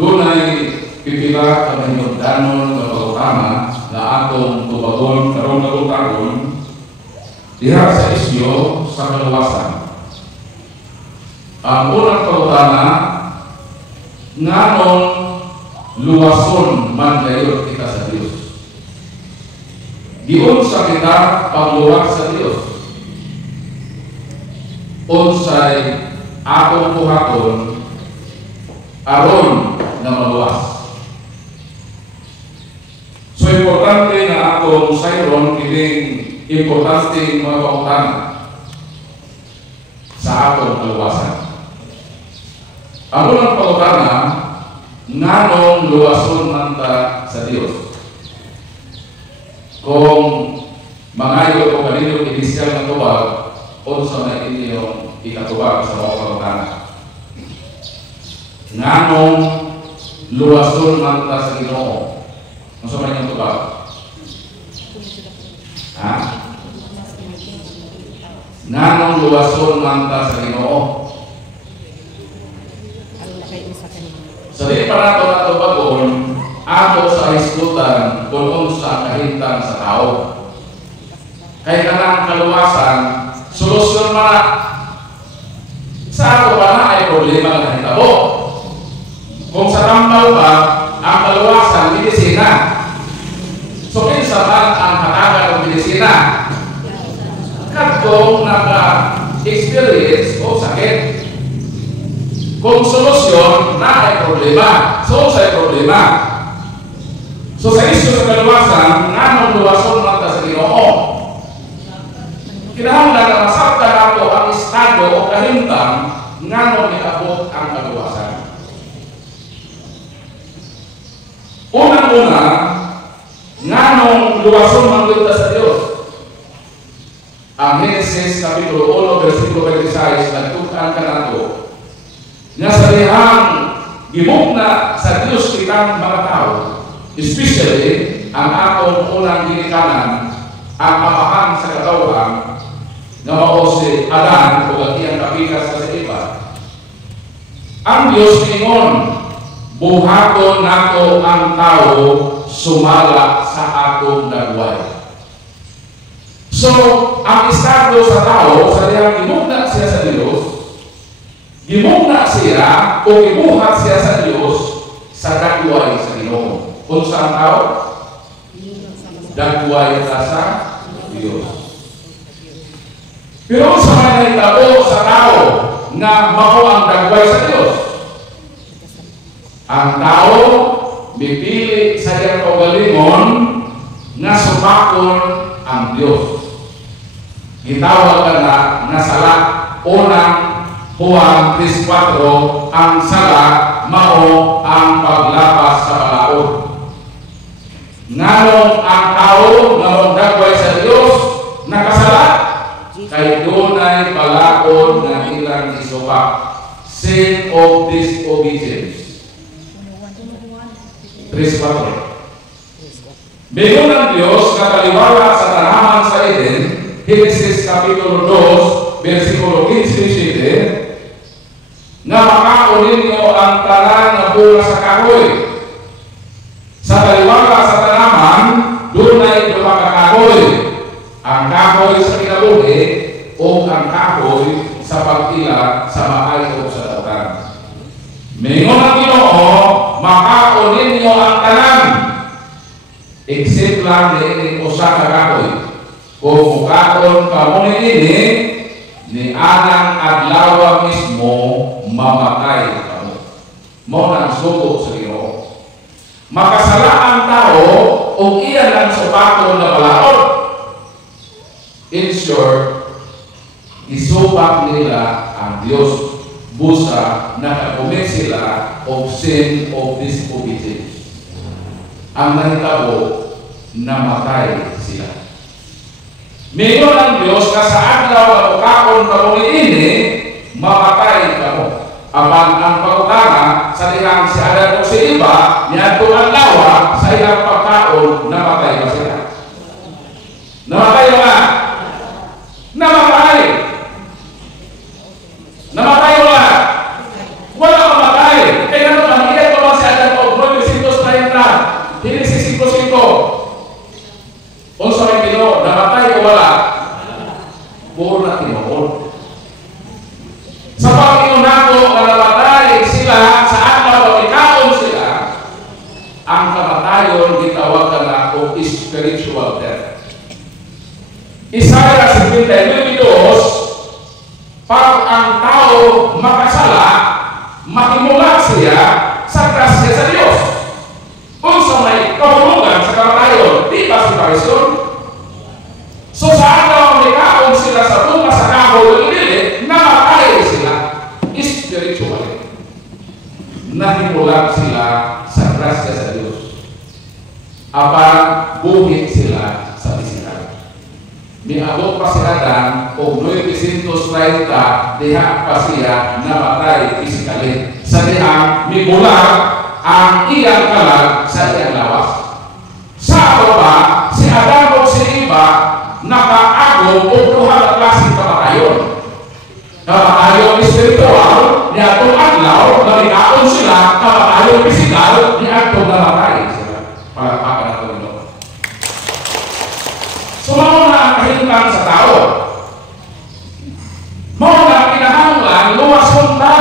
Doon ay pipila kami yung danon na pag-utama na atong tubagon karong nagutagon diha sa isyo sa kaluwasan. Ang unang pag-utama nganong luwason man kayo kita sa Dios. Giunsa kita pagluwas sa Dios. Unsay atong buhaton aron na maluwas. So importante na atong sayron kining importante mga pangutana sa atong kaluwasan. Ang unang pangutana, nganong luwason man ta sa Dios? Kung mangayo o kanino inisyal na tubag, unsa na inyong ikatubag sa mga pangutana? Nganong luwason man ta sa Ginoo? Unsa man inyong tubag? Ha? Nganong luwason man ta sa Ginoo? Sa di pa nato natubagon, ato sa hisgutan kung unsa kahintang sa tao. Kay kanang kaluwasan, solusyon man na. Sa ato ba na ay problema na hitabo? Kung sa tambal pa, ang kaluwasan, medisina. So, kinsa man ang hatagan ng medisina? Kadtong naka-experience o sakit. Kung solusyon, na ay problema. So, sa problema. So, sa isyo sa kaluwasan, nganong luwason man ta sa Ginoo? Kinahanglan na masabtan nato ang estado o kahintang nganong iabot ang kaluwasan. Unang-una, nganong luwason man ta sa Dios? Ang Genesis Kapitulo 1, versikulo 26, nagtukan ka nato nga sa dihang gimugna sa Dios kitang mga tao, especially ang atong unang ginikanan, ang amahan sa katawhan nga mao si Adan o iyang kapikas sa Eva. Ang Dios ningon, buhaton nato ang tao sumala sa atong dagway. So, ang estado sa tao sa dihang gimugna siya sa Dios, gimugna siya o gibuhat siya sa Dios sa dagway sa Ginoo. Unsa ang tao? Dagway sa Dios. Pero sa mga nahitabo sa tao nga mao ang dagway sa Dios, ang tao mipili sa iyang kaugalingon nga supakon ang Dios. Gitawag ka na sala unang Juan 3:4, ang sala mao ang paglapas sa balaod. Nganong ang tao nga dagway sa Dios nakasala kay dunay balaod nga ilang isupak, sin of disobedience. 3:4. Bigon ng Dios nga taliwala sa tanaman sa Eden, Genesis Kapitulo 2, versikulo 15-17, na makaon ninyo ang tanan na bunga sa kahoy. Sa taliwala sa tanaman, dunay duha ka kahoy. Ang kahoy sa kinabuhi o ang kahoy sa pagtila sa maay o sa dautan. Mingon ang Ginoo, makaon ninyo ang tanan, except lang ni usa ka kahoy. Kung mukhaon ka mo ni anang adlaw mismo mamatay kamo. Mao nang sugo sa Ginoo. Makasala ang tao o iyan ang supakon na balaod. In short, isupak nila ang Dios, busa nakakumit sila of sin of disobedience. Ang nahitabo, namatay sila. Mingon ang Dios nga sa adlaw na mukhaon ka mo ini, mamatay ka mo. Amang ang pagkana sa dihang si Adan o si Eva, niadtong adlaw sa ilang pagkaon, namatay ba sila? Namatay ba? Namatay! Namatay ba? Wala mamatay! Kaya naman, hindi pa ba si Adan Isaiah 59:22, pag ang tao makasala, mahimulat siya sa grasya sa Dios. Unsa may kahulugan sa kamatayon, di ba si Parisyon? So sa araw may kaon sila sa bunga sa kahoy dili, namatay sila spiritually. Nahimulat sila sa grasya sa Dios. Apan buhit sila sa pisikal. Miabot pa si Adan o 930 diha pa siya namatay pisikali. Sa diha mibulag ang iyang kalag sa iyang lawas. Sa baba, si Adan o si Eva nakaagong o duha na klaseng kamatayon. Kamatayon espiritual, ni atong adlaw, nalikaon sila, kamatayon pisikal, ni atong namatay sila. Palakpakan na Panginoon. Sumaon na ang kahintang sa tao. Mao na kinahanglan luwason ta.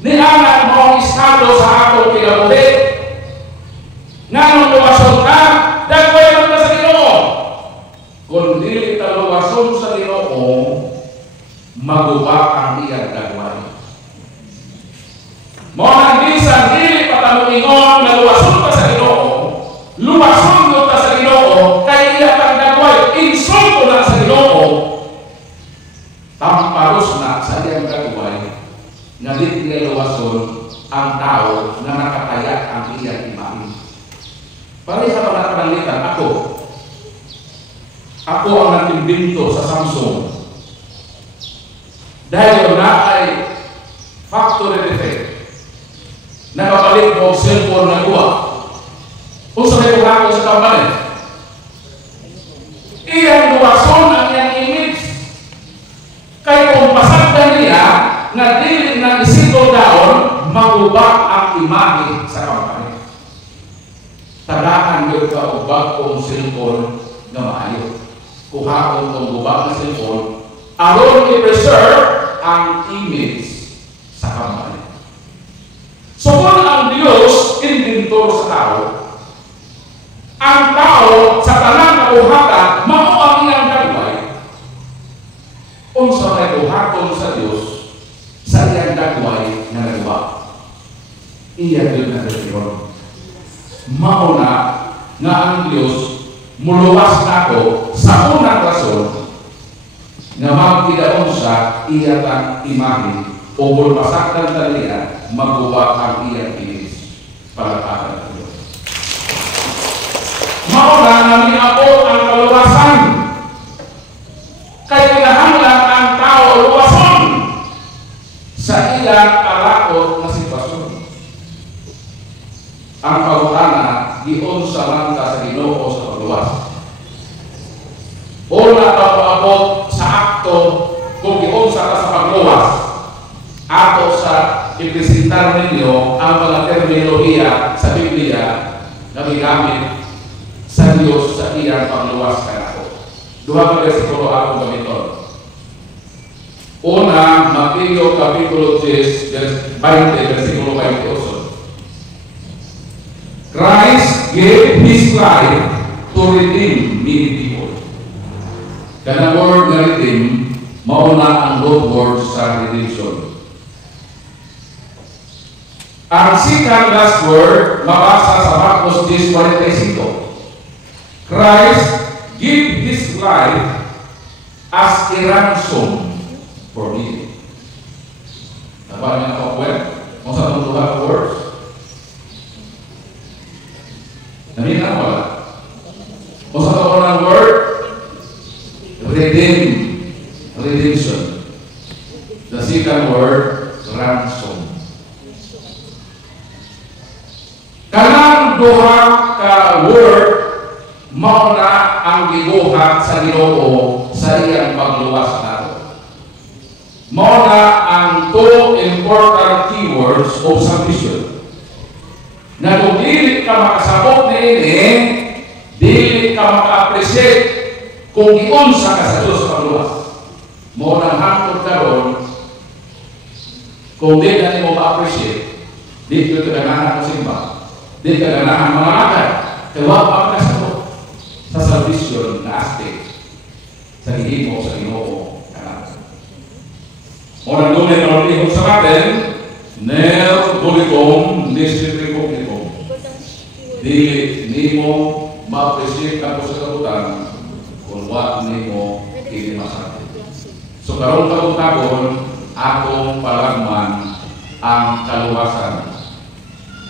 Nianan mo ang estado sa atong kinabuhi. Nganong luwason ta, dagway man ta sa Ginoo. Kung dili ta luwason sa Ginoo, maguba ang iyang dagway. Mao nang bisan dili pa ta moingon na luwason ta sa Ginoo. Luwason mo ta sa Ginoo kay iya pang dagway insulto na sa Ginoo. Tamparos na sa iyang dagway nga di niya luwason ang tao na nakataya ang iyang imahe. Pareha pa na pananglitan ako ang nag-imbento sa Samsung. Dahil na ay factory defect. Nakabalik mo ang cellphone na kuha. Kung sa may kuha ko sa company, iyang luwason ang iyang image. Kaya kung pasagdan niya na dili na isito daon, magubak ang imahe sa company. Tadaan yung kaubag kong cellphone na maayo. Kuhaon kong gubak na cellphone, aron i-preserve ang image sa company. So kung ang Diyos inventor sa tao, ang tao sa tanang kabuhatan mao ang iyang dagway. Unsa may buhaton sa Dios sa iyang dagway nga nagawa. Iya Dios na Dios. Mao na nga ang Dios muluwas nako sa unang rason nga magkidaon sa iyang imahe o bulmasaktan taliya maguwa ang iyang image para ng Diyos. Mauna namin ako ang kaluwasan. Kaya kinahanglan ang tao luwason sa iyang kalakot na sitwasyon. Ang pagkana, gion sa manta sa Ginoo sa pagluwas. Una pag-abot sa akto kung gion sa pagluwas. Ato sa ipresentar ninyo ang mga terminolohiya sa Biblia na ginamit sa Diyos sa iyang pagluwas ka ako. Duha ka versikulo akong gamiton. Una, Mateo Kapitulo 10, 20, versikulo 28. Christ gave His life to redeem many people. Kana word na redeem, mauna ang root word sa redemption. Ang second last word, mabasa sa Marcos 10:45. Christ gave His life as a ransom for me. Apa yang kau buat? Masa menurut words? Nabi apa? Masa orang word? Redemption. The second word, ransom. Kanang duha ka word mao na ang gibuhat sa Ginoo sa iyang pagluwas nato. Mao na ang two important keywords of salvation. Na kung dili ka makasabot na ini, dili ka maka-appreciate kung giunsa ka sa Diyos sa pagluwas. Mao na hangtod karon kung di na mo ma-appreciate, di ko ganahan mo simba. Di ka ganahan mga lakad. Kaya wag pa kasabot sa salvation na aspect sa gihimo sa Ginoo kanato. Murag dunay malihok sa atin, ner bulikom nisipikong dili nimo ma-appreciate ako sa kabutan kung wa nimo kini masakit. So karon kabutabon akong palagman ang kaluwasan.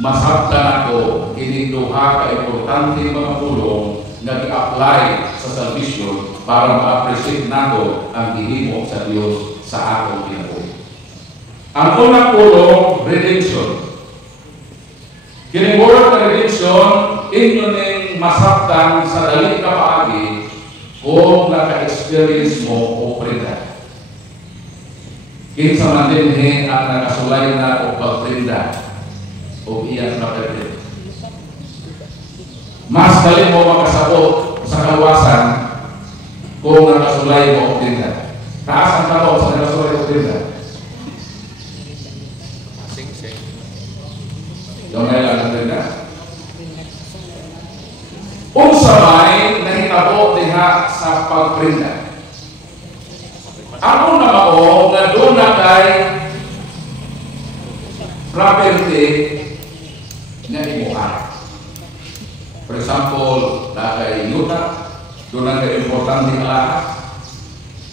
Masabtan ako kini duha ka importante mga pulong nga gi-apply sa salvation para ma-appreciate nato ang gihimo sa Dios sa atong kinabuhi. Ang unang pulong, redemption. Kini word na redemption, inyo ning masabtan sa dali ka paagi kung naka-experience mo o prenda. Kinsa man dinhi ang nakasulay na o pagprenda o iyang nakapagprenda. Mas dali mo makasabot sa kaluwasan kung nakasulay mo o prenda. Taas ang tao sa nakasulay o prenda. Donay lang ang prenda. Unsa may nahitabo diha sa pagprenda. Ako na mao nga doon na kay property nga imuha. For example, na kay yuta, doon na kay importante nga lahat.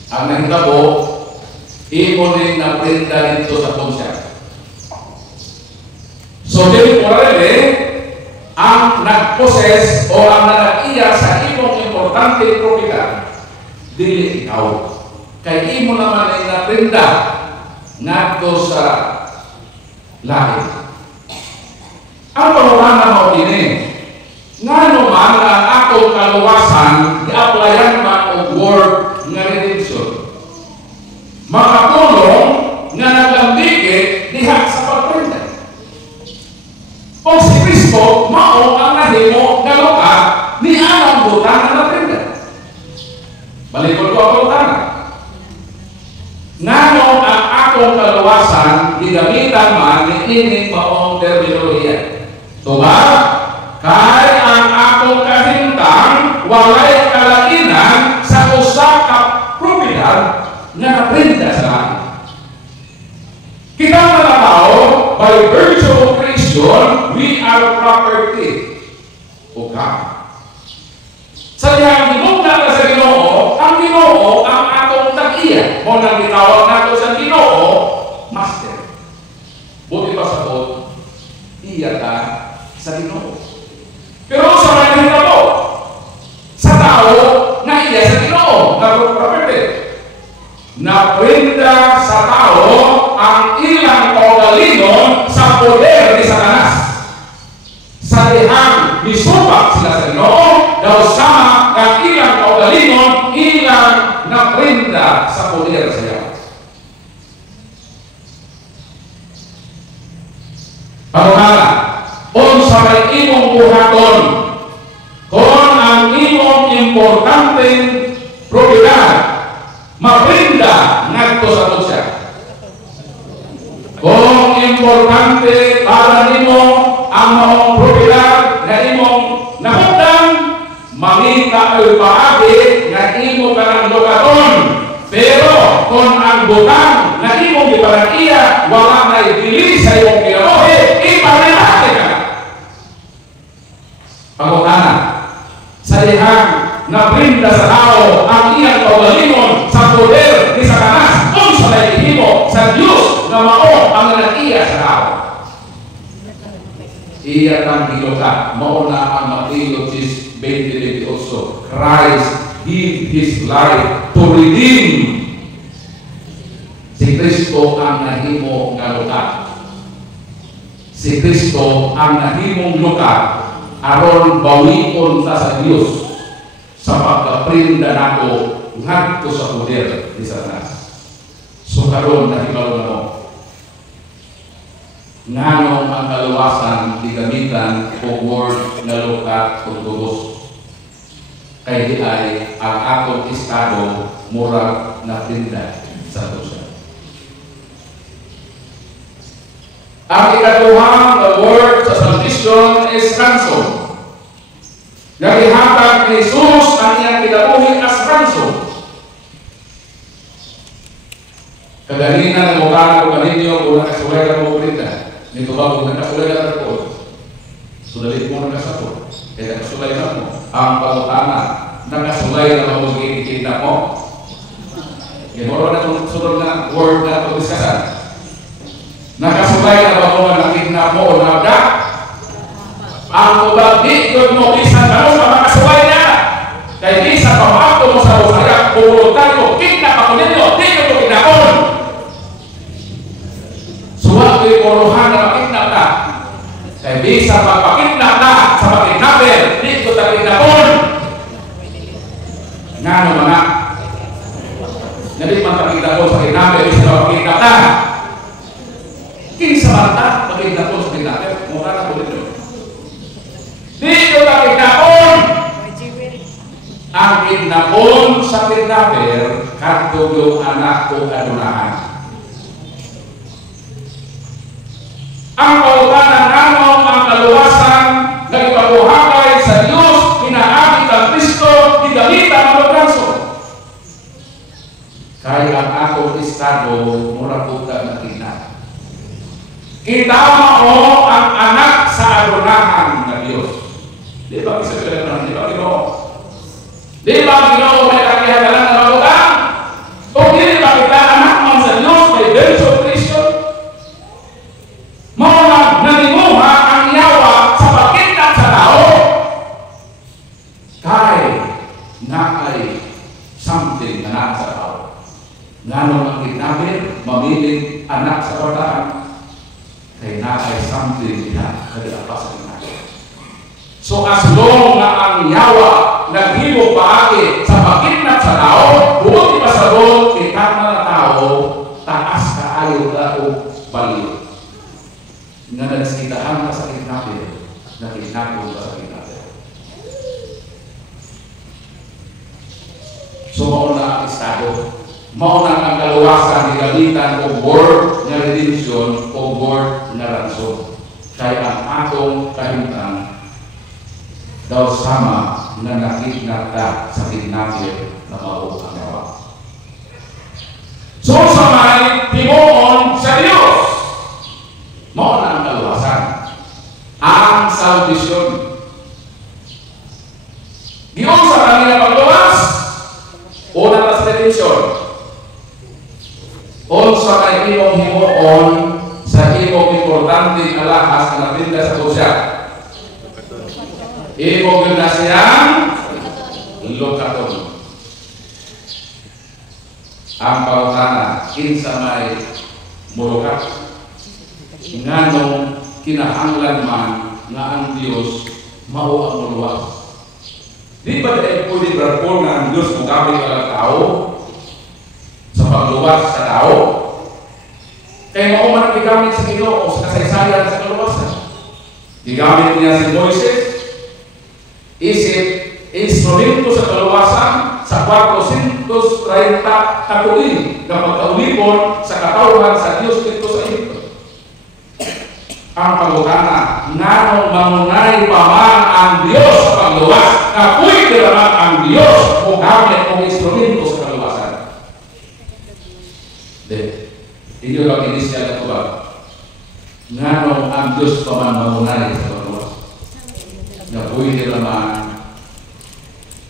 Ang nahitabo, imo rin na prenda dito sa konsya. So, temporarily, ang nag-possess o ang nag-iya sa imong importante propiedad, dili ikaw. Kay imo naman ay naprinda ngadto sa lahi. Ang pangutana mo kini, ngano man ang akong kaluwasan i-applyan man og word nga redemption. Makatulong nga naglambigit diha sa pagprinda. O si Kristo mao ang nahimo nga lupa ni anang butang na naprinda. Balikod ko ang utana. Ngano ang akong kaluwasan gigamitan man ni ining maong terminolohiya. Tuba, kay ang akong kahimtang walay kalainan sa usa ka propiedad nga naprinda sa langit. Kita mga tao, by virtue of creation, we are property of God. Sa dihang gimugna ka sa Ginoo, ang Ginoo ang atong tag-iya. Mo nang gitawag nato sa Ginoo, master. Buti pa sa bot, iya ka sa Ginoo. Pero sa mga hinabo, sa tao, na iya sa Ginoo, na property. Naprinda sa tao ang ilang kaugalingon sa poder ni Satanas. Sa dihang misubak sila sa Ginoo, daw sama ang ilang kaugalingon, ilang naprinda sa poder sa Ginoo. Pagkala, unsa may imong buhaton kung ang imong importanteng propiedad maprinda ngadto sa konsya. Kung importante para nimo ang maong propiedad na imong nahutang, mangita o paagi na imo kanang lugaton. Pero kung ang butang na imong giparangiya wala na ibili sa imong kinabuhi, iparinate ka. Pagkutana, sa dihang naprinda sa tao ang iyang kaugalingon sa poder ni Satanas, unsa may gihimo sa Dios nga mao ang nagiya sa tao. Iya kang giluka, mao na ang Mateo 20:28. Christ gave His life to redeem. Si Kristo ang nahimo nga luka. Si Kristo ang nahimong luka aron bawion ta sa Dios sa pagpaprinda nako ngadto sa poder ni Satanas. So karon nahibalo na mo. Ngano ang kaluwasan gigamitan o word nga luka o tubos. Kay di ay ang akong estado murag na prinda sa Dios. Ang ikaduhang word sa salvation is ransom. Nagihatag ni Jesus ang iyang kinabuhi as ransom. Kaya nakasulay na mo. Ang pangutana, nakasulay na mo gigitin mo. Ginuro na itong sunod na word na itong diskasan. Nakasulay na ba mo na nakidnap mo o nabda? Ang ubagdi yun mo, bisan na mo sa makasulay niya. Kaya bisan pamahapto mo sa usaya, pumulutan mo, kidnap ako ninyo, di nyo ito kinakon. Suwag ko'y puluhan na makidnap ka. Kaya bisan magpakidnap ka sa makidnapper, di ko ito kinakon. Nga no mga, Nabi magpakita ko sa kidnapper, bisan magpakidnap ka. Kinsa mata, makidnap ko sa kidnapper, mukha na ko dito. Dito ka kidnapon! Ang kidnapon sa kidnapper, katog yung anak ko kadunahan. Ang kautanan nanon ang kaluwasan na ipabuhakay sa Diyos, pinaamit ang Kristo, gigamitan ang pagkanso. Kaya ang akong estado, mura po ka na kidnap. Itama mo ang anak sa adunahan ng Diyos. Di ba isa ka lang? Di ba Ginoo? Di ba Ginoo may kakihagalan na mabutan? O di ba kita anak man sa Diyos may Benso Kristo? Muna nanimuha ang yawa sa pagkitap sa tao. Kaya na ay something na anak sa tao. Nganong ang kidnapper, mamiling anak sa bataan. Kaya na ay something na kadilapas sa kidnapper. So as long na ang yawa naghimo paagi sa pagkidnap sa tao, buti pa sa doon, kitama na tao, taas ka ayaw na o baliw. Nga nagsikitahan ka sa kidnapper, nakidnapper ka sa kidnapper. So mauna ang estado, mauna ang kaluwasan, gagamitan o word na redemption o word na ransom. Kaya ang atong kahintang daw sama na nakidnap ka sa kidnapper na mao ang yawa. So sa may timoon sa Diyos, mao na ang kaluwasan, ang salvation. Diyon sa kanila pagluwas, una na sa redemption. On sa kay imong himuon sa imong importante alahas na natinda sa kusya. Imo ganda siyang lokaton. Ang pangutana, kinsa may mulukat. Nganong kinahanglan man nga ang Diyos mao ang muluwas. Di ba dahil pwede berapol nga ang Diyos mugamit ang tao sa pagluwas sa tao? Kaya mao man gigamit sa Ginoo sa kasaysayan sa kaluwasan. Gigamit niya si Moises isip instrumento sa kaluwasan sa 430 katuig na pagkaulipon sa katawhan sa Diyos dito sa Egypto. Ang pangutana, nanong mangunay pa man ang Diyos sa pagluwas, na pwede naman ang Diyos kung gamit ng instrumento sa kaluwasan. Inyo lang inisya na ito ba? Nanong ang Diyos pa man mangunay sa pagluwas, na pwede naman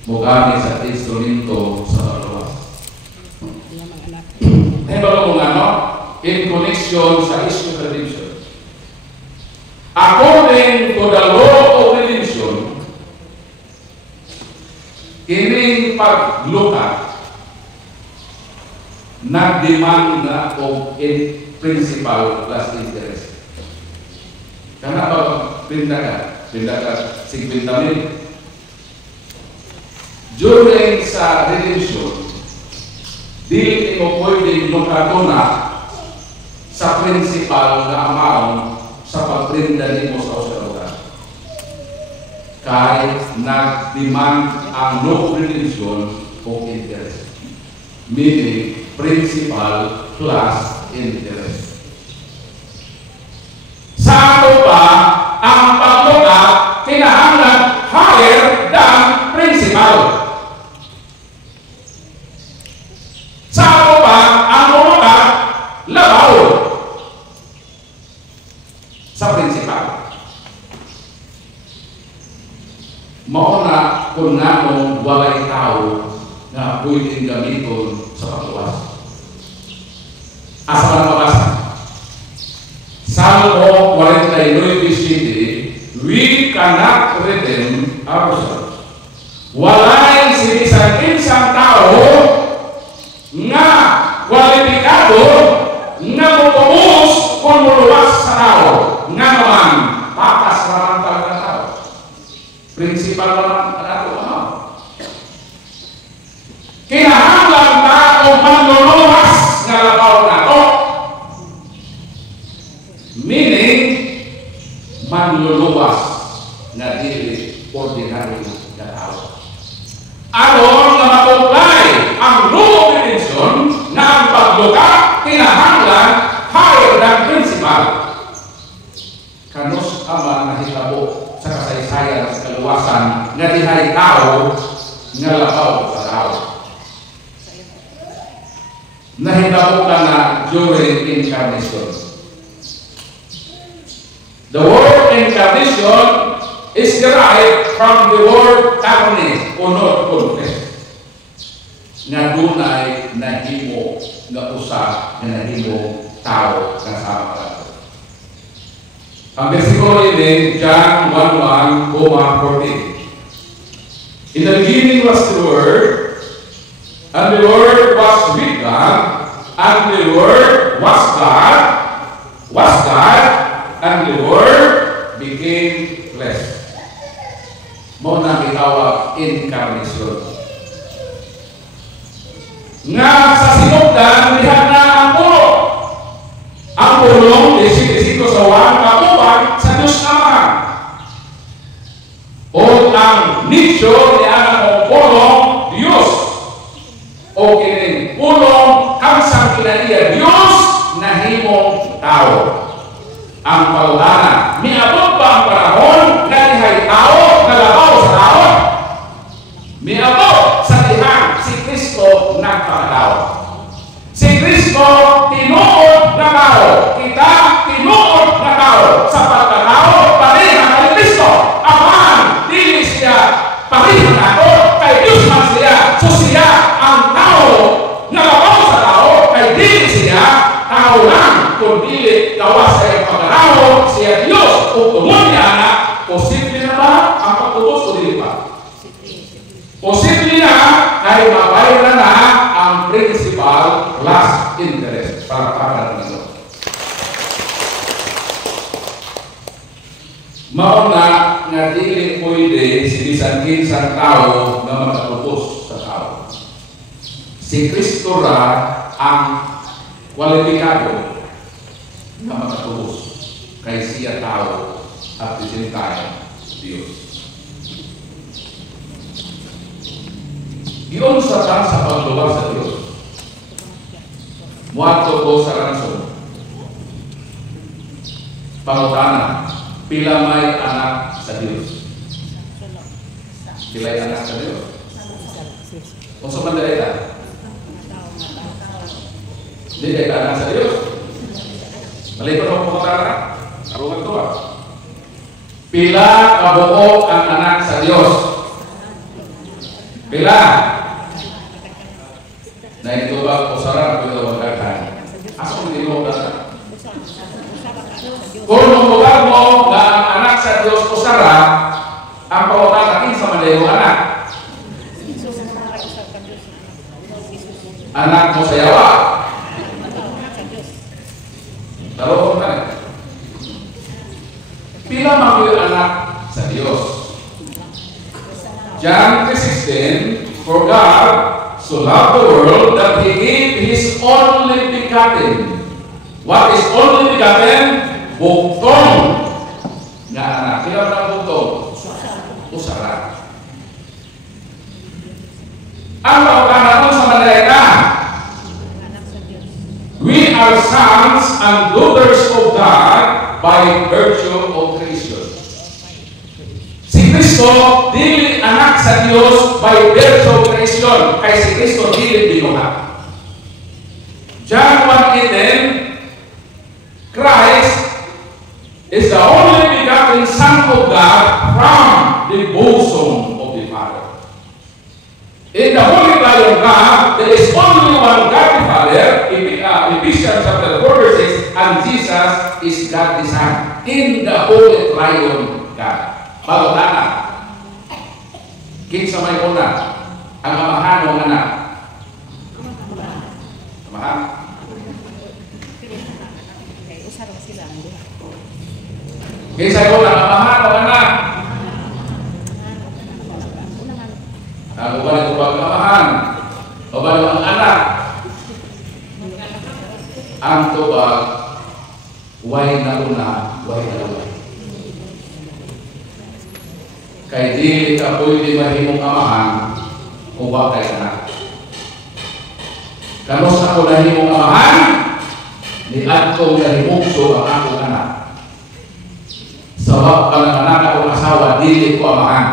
mugamit sa instrumento sa pagluwas. Eh ba kung ano? In connection sa issue of redemption. According to the law of redemption, ining paglukat nagdemand na of principal plus interest. Kana ba pinda ka 50,000. During sa redemption, di mo pwedeng lukatuna sa principal na amount sa pagprinda nimo sa usalutan. Kahit nag-demand ang no redemption o interest. Meaning, principal plus interest. Sa ato pa, ang paglukat kinahanglan higher than principal. Sa ato pa, ang paglukat labaw sa principal. mauna kung nanong walay tao na pwedeng gamiton sa pagluwas. Asa man mabasa? Salmo 49:7, we cannot redeem ourselves. Walay sinisang-insang tao nga kwalipikado nga mutumus kung muluwas sa tao nga naman patas naman talaga tao. Prinsipal naman ang ato ano. Kinahanglan tao manluluwas nga labaw nato. Meaning manluluwas nga dili ordinary na tao. Aron nga matuklay ang law of redemption na ang pagluka kinahanglan higher than principal. Kanus ama nahitabo sa kasaysayan sa kaluwasan nga dihay tao nga labaw sa tao. Nahitabo ka na during incarnation. The word incarnation is derived from the word carne o not confess. Nga dunay nahimo nga usa nga nahimo tao nga sama ka. Ang bersikulo din, John 1:14. In the beginning was the Word, and the Word was with God, and the Word was God, and the Word became flesh. Mo na gitawag incarnation. Nga sa sinugdan diha na ang pulo. Ang pulong desito sa Juan kapuan sa Diyos Ama. O ang nicho ni ang pulong Diyos. O kining pulong kamsang kinaiya Diyos na himong tao. Ang paulana, miabot ba ang panahon na dihay tao na labaw sa tao? Miabot sa dihang si Kristo nagpakatao. Si Kristo tinuod na tao. Kita tinuod na tao. Sa pagkatao, pareha kay Kristo. Aman, dili siya pareha nato kay Diyos man siya. So siya ang tao na labaw sa tao kay dili siya tao lang. Kung dili gawa sa iyang pagkatao, siya Diyos. Kung tumunya na, posible na ba ang pagtutos o dili pa? Posible na ay mabayran na ang principal plus interest para nito. Mauna nga dili pwede si bisan-bisan tao nga magatutos sa tao. Si Kristo ra ang kwalipikado nga magatutos kay siya tao at the same time Diyos. Iyon sa pagluwas sa Diyos. Muadto ko sa ransom. Pangutana, pila may anak sa Diyos? Pila'y anak sa Diyos? O sa mandalay ka? Hindi ka anak sa Diyos? Malipot ang pangutana? Arungan to Pila kabuo ang anak sa Diyos? Pila? Na ito ba o sarap ito magkakain? Asa kung hindi mo magkakain? Kung lumubag mo na ang anak sa Diyos o sarap, ang pangutana sa mandayong anak. Anak mo sa yawa. Taro ko na. Pila mga anak sa Diyos? John 3:16, for God so loved the world that He gave His only begotten. What is only begotten? Bugtong. Nga anak. Kaya na bugtong? Usara. Ang pagkakaroon sa Malaika, we are sons and daughters of God by virtue of creation. Si Kristo dili anak sa Dios by virtue of creation, kay si Kristo dili binuhat. John 1:18, Christ is the only begotten Son of God from the bosom of the Father. In the Holy Triune God, there is only one God the Father, Ephesians chapter 4 verse 6, and Jesus is God the Son. In the Holy Triune God. Pagkatana, kinsa may una, ang amahan o anak? Amahan? Kinsa may una, amahan o anak? Ang uban ito pagkamahan, uban ang anak. Ang tubag, way na una, way na una. Kay dili ka pwede mahimong amahan, kung wakay anak. Kanos ako nahimong amahan, ni Adto nahimugso ang akong anak. Sabab ka ng anak akong asawa, dili ko amahan.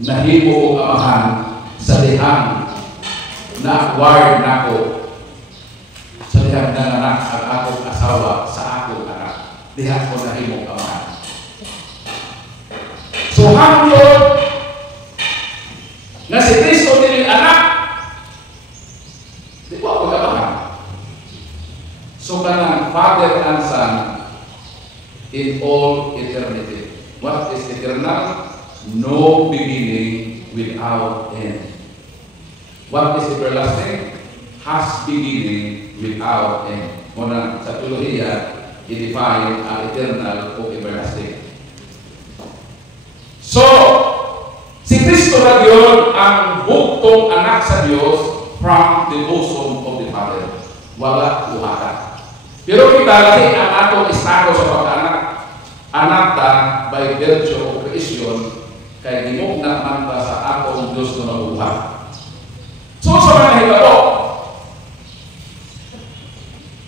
Nahimo ko amahan sa dihang na-acquire na ko sa dihang nanganak ang akong asawa sa akong anak. Dihang ko nahimo amahan. So hangtod na si Kristo dili anak, di ko ako amahan. So kanang Father and Son in all eternity. What is eternal? No beginning without end. What is everlasting? Has beginning without end. Muna sa teolohiya, i-define ang eternal o everlasting. So, si Kristo na yun ang buktong anak sa Diyos from the bosom of the Father. Wala luhatan. Pero kita lagi ang atong estado sa pagkanak. Anak ta by virtue of creation kay gimugna man ta sa atong Diyos na mabuhat. So sa mga hibalo,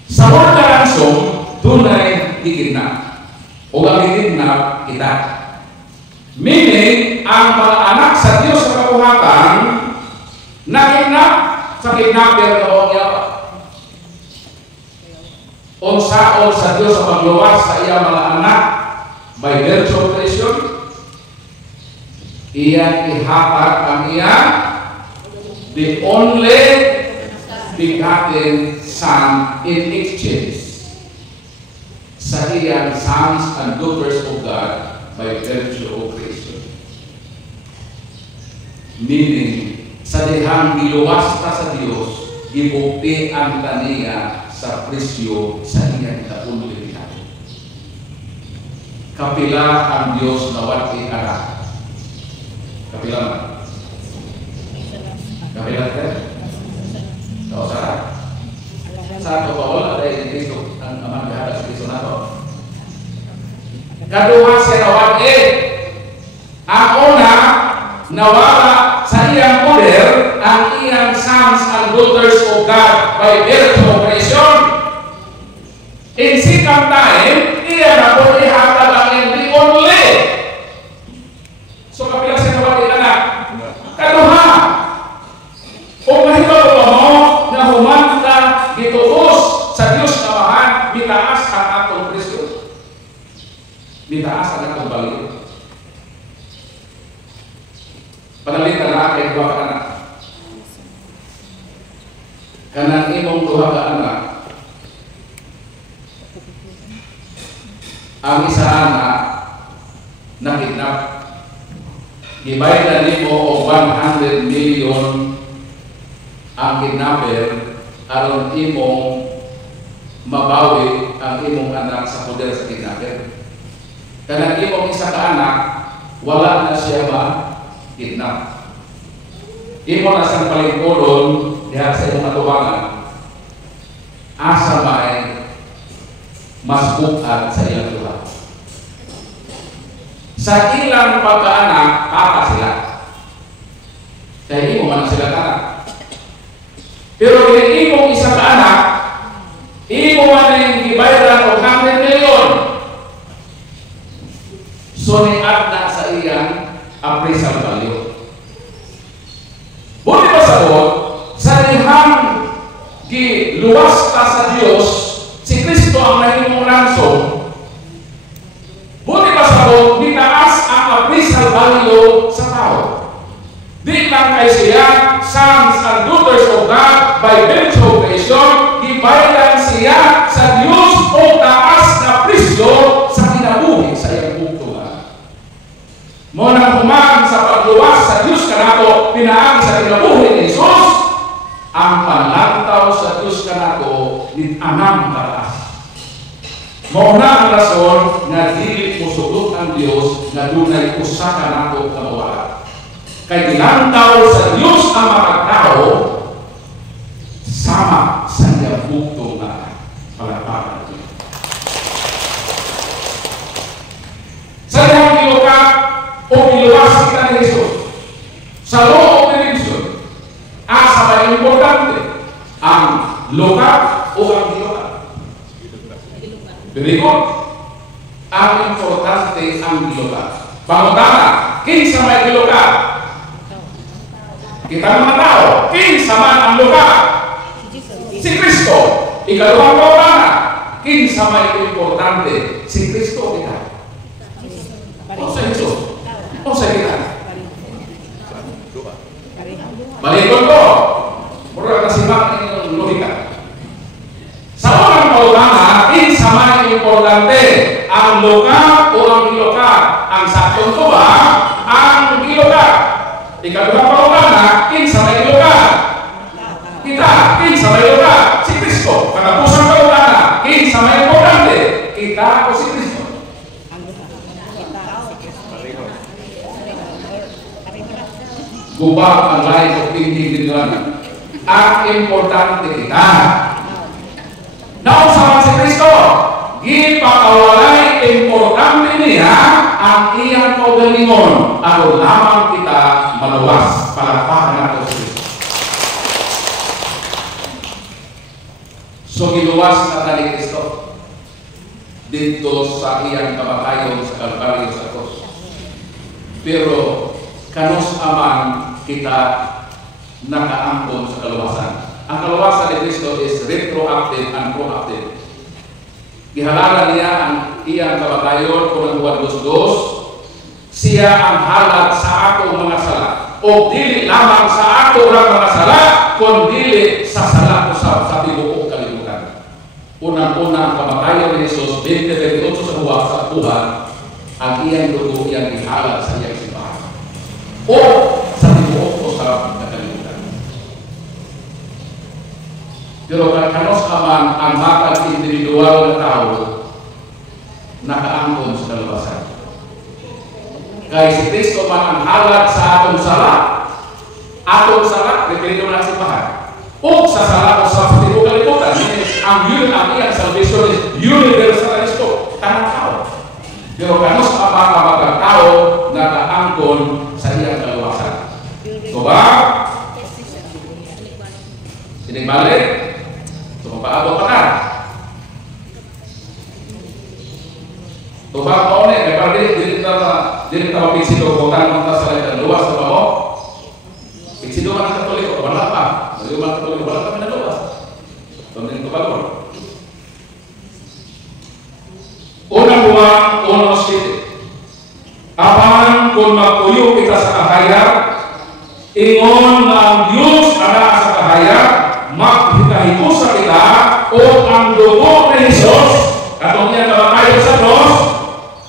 sa mga ransom, dunay gigidnap. O ang gigidnap kita. Meaning, ang mga anak sa Diyos sa kabuhatan, nakidnap sa kidnapper na o niya. Unsaon sa Diyos sa pagluwas sa iya mga anak by virtue of creation, iya ihatag ang iya the only begotten Son in exchange sa iyang sons and daughters of God by virtue of creation. Meaning, sa dihang giluwas ta sa Diyos, gibukti ang taniya sa presyo sa iyang kaunlilihan. Kapila ang Diyos na wati anak. Kapila man. Kapila ka? Kau sarap. Sa ito pa wala dahil ni Kristo ang amang kahada sa Kristo na ito. Kaduha siya na wati. Ang una, nawala sa iyang poder ang iyang sons and daughters of God by virtue of creation. In second time, iya na po ihatag ang hindi only. So kapila siya nawati anak. Kaduha, kung mahibag mo na humanta gituos sa Diyos na mahal, bitaas ang atong Kristo. Bitaas ang atong balik. Panalitan na kay duha ka anak. Kanang imong duha ka anak, ang isa anak nakidnap. Gibayad nimo og 100 million ang kidnapper aron imong mabawi ang imong anak sa poder sa kidnapper. Kanang imong isa ka anak, wala na siya kidnap. Imo na sang palingkodon diha sa imong atubangan. Asa may mas bukat sa iyang tuwa. Sa ilang pagkaanak, papa sila. Kaya imo man sila anak. Pero kung imo isa ka anak, imo man ang gibayaran og 100 million. So niad na sa iyang appraisal value. Buti ba sa dihang giluwas ta sa Dios, si Kristo ang nahimong ransom. Buti ba bitaas ang value sa tao. Di lang kay siya sons and daughters of God by virtue of creation, gibaylan siya sa Dios o taas na presyo sa kinabuhi sa iyang bugtungan. Mo nang human sa pagluwas sa Dios kanako pinaagi sa kinabuhi ni Jesus, ang panlantaw sa Dios kanako ni anang kataas. Mao na ang rason nga dili musugod ang Dios nga dunay usa ka nato ka mawala. Kay gilantaw sa Dios ang makagtao sama sa iyang bugtong na palakpakan. Sa iyang giluka o giluwas kita ni Jesus sa loob ni Jesus, asa ba importante ang luka o ang giluka? Berikut, ang importante ang giluka. Pangutana, kinsa may giluka? Kita mga tao, kinsa man ang luka? Si Kristo. Ikaduhang pangutana, kinsa may importante? Si Kristo kita. O sa Jesus? O sa kita? Balikon ko. Mura nasimak ng logika. Sa unang pangutana, kinsa may importante? Ang luka o ang giluka? Ang saktong ko ba? Ang giluka. Ikaduhang pangutana, kinsa may giluka? Kita. Kinsa may giluka? Si Kristo. Katapusang pangutana, kinsa may importante? Kita o si Kristo? Gubak ang lain o tingin din lang. Ang importante kita. Nausaman si Kristo, gipakawalay importante niya ang iyang kaugalingon aron lamang kita maluwas. Palakpakan nato si Kristo. So giluwas na ni Kristo dito sa iyang kamatayon sa Kalbaryo sa krus. Pero kanus aman kita nakaangkon sa kaluwasan. Ang kaluwasan ni Kristo is retroactive and proactive. Gihalalan niya ang iyang kamatayon kung ang Juan 2:2, siya ang halad sa atong mga sala. O dili lamang sa ato lang mga sala, kundi sa sala usab sa tibuok kalibutan. Unang-unang kamatayon ni Jesus, 20:28 sa buwak sa buhat, ang iyang dugo iyang ihalad sa iyang simbahan. O sa tibuok usab na kalibutan. Pero kanos aman ang matag individual na tao nakaangkon sa kaluwasan. Kaya si Kristo man ang halad sa atong sala. Atong sala, referito na sa simbahan. O sa sala o sa tibuok kalibutan. Ang iyang salvation is universalisto. Tanang tao. Pero kanos aman ang matag tao nakaangkon sa iyang kaluwasan. So ba? Sinibalik? Paabot pa ka. Tuhan mo ni, kaya dili kita mapigsito kung tanong ta sa lahat luwas na ba mo? Pigsito man ang Katoliko, wala pa. Hindi man ang Katoliko, wala pa minaluwas. Tontin ko ba mo? Unang Juan 1:7. Apan kung magpuyo kita sa kahayag, ingon na ang Diyos ana sa kahayag, maghikahikusa kita o ang dugo ni Jesus katong iyang kamatayon sa krus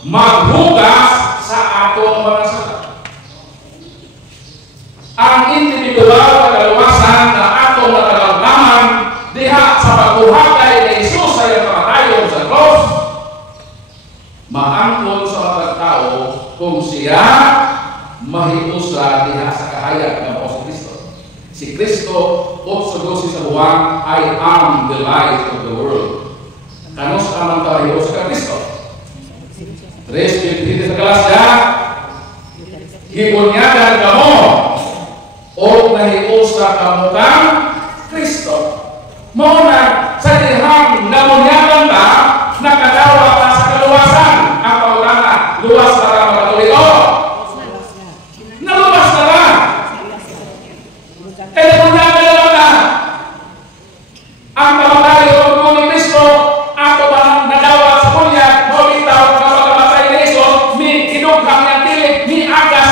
maghugas sa atong mga sala. Ang individual na kaluwasan na atong nakalamdaman diha sa pagbuhatay ni Jesus sa iyang kamatayon sa krus maangkon sa mga tao kung siya mahiusa diha sa kahayag ng Kristo. Si Kristo, 8:12 sa Juan, I am the light of the world. Kanos amang tayo sa Kristo? 3:23 sa Galasya, gibunyagan kamo o nahiusa kamo kang Kristo. Muna sa dihang namunyagan ka, nakadawa ka sa kaluwasan. Ang paulana, luwas para mga Katoliko. Naluwas na ba? Kaya kung nagalaw na ang kamatayon ko ni Kristo, ato ba nadawa sa punya, mo bitaw na pagkamatay ni Kristo, ni kinughang niyang tilig, ni agas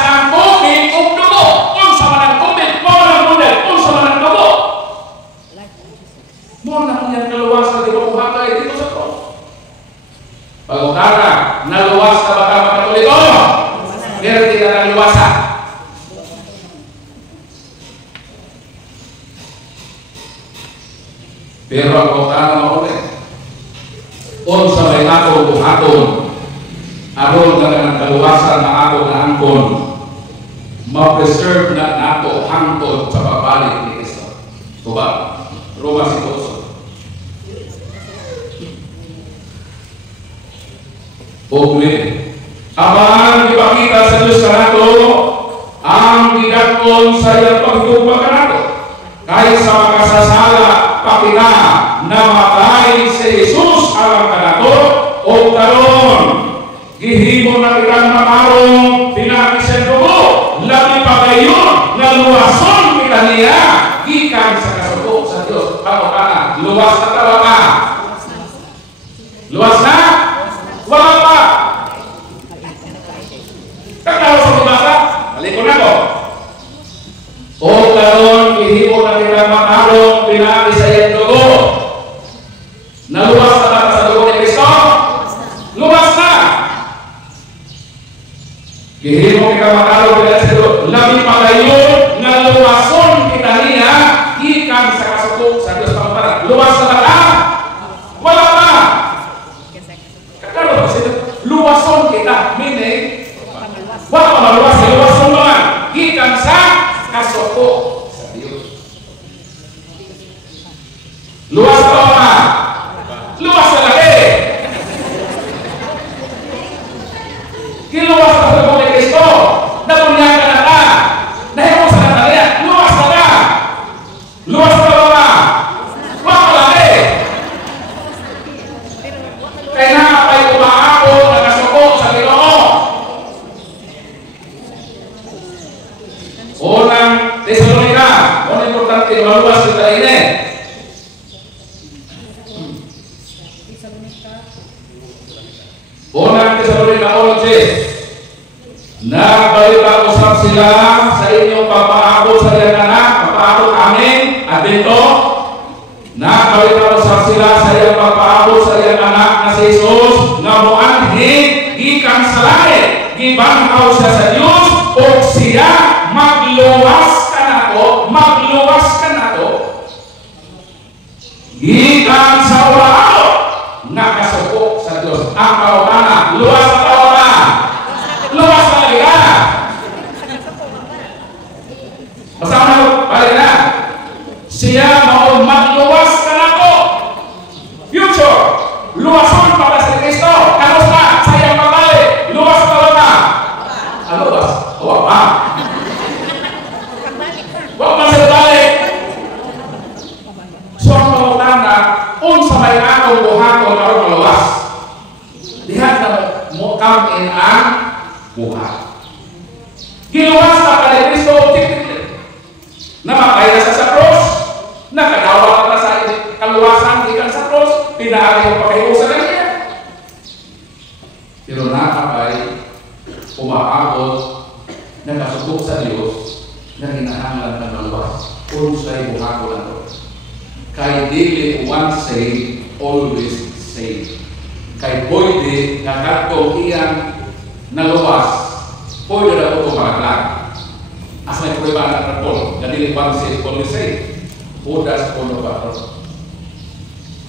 Pero ang kautana mauli, unsa may atong buhaton aron nga kaluwasan na ato na angkon ma-preserve na nato hangtod sa pagbalik ni Kristo. Tuba, Roma 5:8. Ugli, aman ipakita sa Diyos kanato ang gidakon sa iyang pagtugma kanato kahit sa makasasala pakita na matay si Jesus alang kanato o karon gihimo na kitang makarong pinakisyan ko labi pa kayo na luwason kita niya gikan sa kasuko sa Diyos. Ano ka na? Luwas na tawa ka? Luwas na? Wala pa. Katawa sa pumasa? Malikon ako. O karon gihimo na kitang makarong pinakisyan ko na luwas na tawa sa dugo ni Kristo? Luwas na. Gihimo kita makarong pinakisyan ko labi pa kayo na luwason kita niya gikan sa kasuko sa Diyos pangparang. Luwas na ka? Wala pa. Kakalo kasi luwason kita, meaning wala pa maluwas, luwason naman gikan sa kasuko sa Diyos. Luwas pa ba? Luwas na lagi. Kiluwas na sa ni Kristo. Napunyakan na ka. Dahil mo sa natalya, luwas na ka. Luwas na ba? Wala pa lagi. Kaya nakapay umaako na kasuko sa Ginoo. Unang Tesalonika, unang importante, maluwas kita ini. Unang Tesalonika 1:10. Nagbalita usap sila sa inyong pagpaabot sa iyang anak, pagpaabot amin, Advento. Nagbalita usap sila sa iyong pagpaabot sa iyang anak na si Jesus, nga moanhi gikan sa langit, gibanhaw siya sa Dios, o siya magluwas ka nato, gikan sa ulaw nga kasuko sa Dios. Ang kautana, luwas na kautana. Luwas na lagi ka. Masama na ko, balik na. Siya magluwas ka nato. Future, luwason para sa Kristo. Kamusta? Sa iyang pabalik. Luwas na lang ka. Luwas? Huwag pa. Huwag pa sa balik. So ang kautana, unsa may atong buhaton aron maluwas. Dihat na mo come in ang buhat. Giluwas na ka ni Kristo namatay na sa cross, nakadawa na sa kaluwasan gikan sa cross, pinaagi ang pagkayo sa kanya. Pero nakapay umaabot nakasubok sa Diyos na hinahanglan ng maluwas. Unsay buhaton na to. Kay dili once saved, always saved. Kay pwede na katong iyang naluwas, pwede na ito malaglag. Asa may pwede ba na katong, na dili once saved, always saved. Udas po na ba ito?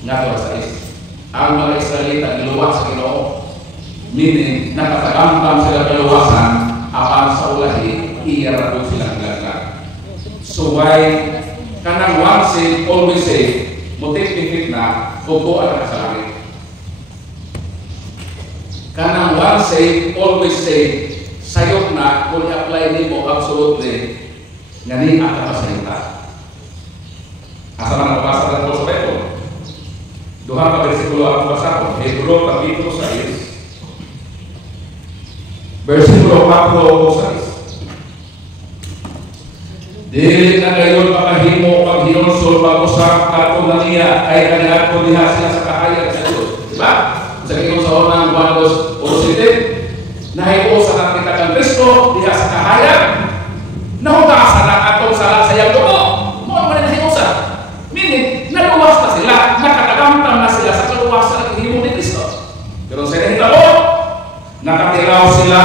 Nga sa is. Ang mga Israelita niluwas sa Ginoo. Meaning, nakatagamtam sila kaluwasan, apan sa ulahi, iyara po silang laglag. So why kanang once saved, always saved, mutik-tikit na, buko at sa langit. Kanang once saved, always saved, sayok na, kung i-apply ni mo absolutely, ngani ang kapasalita. Asa man nabasa ng sa Bible? Duha ka versikulo ang basa ko, Hebrew kapitulo 6, versikulo 4 6. Dili na gayon makahimo paghinonsol pag-usap katong na niya ay kanilang ko diha siya sa kahayag sa Diyos. Diba? Sa kayo sa unang Juan 2:17, nahipo sa nakita kang Kristo diha sa kahayag, nahutasan ang atong sala sa iyang dugo. Mo man nahiusa. Meaning, naluwas na sila, nakatagamtam na sila sa kaluwasan ng himo ni Kristo. Pero sa hinabo, nakatilaw sila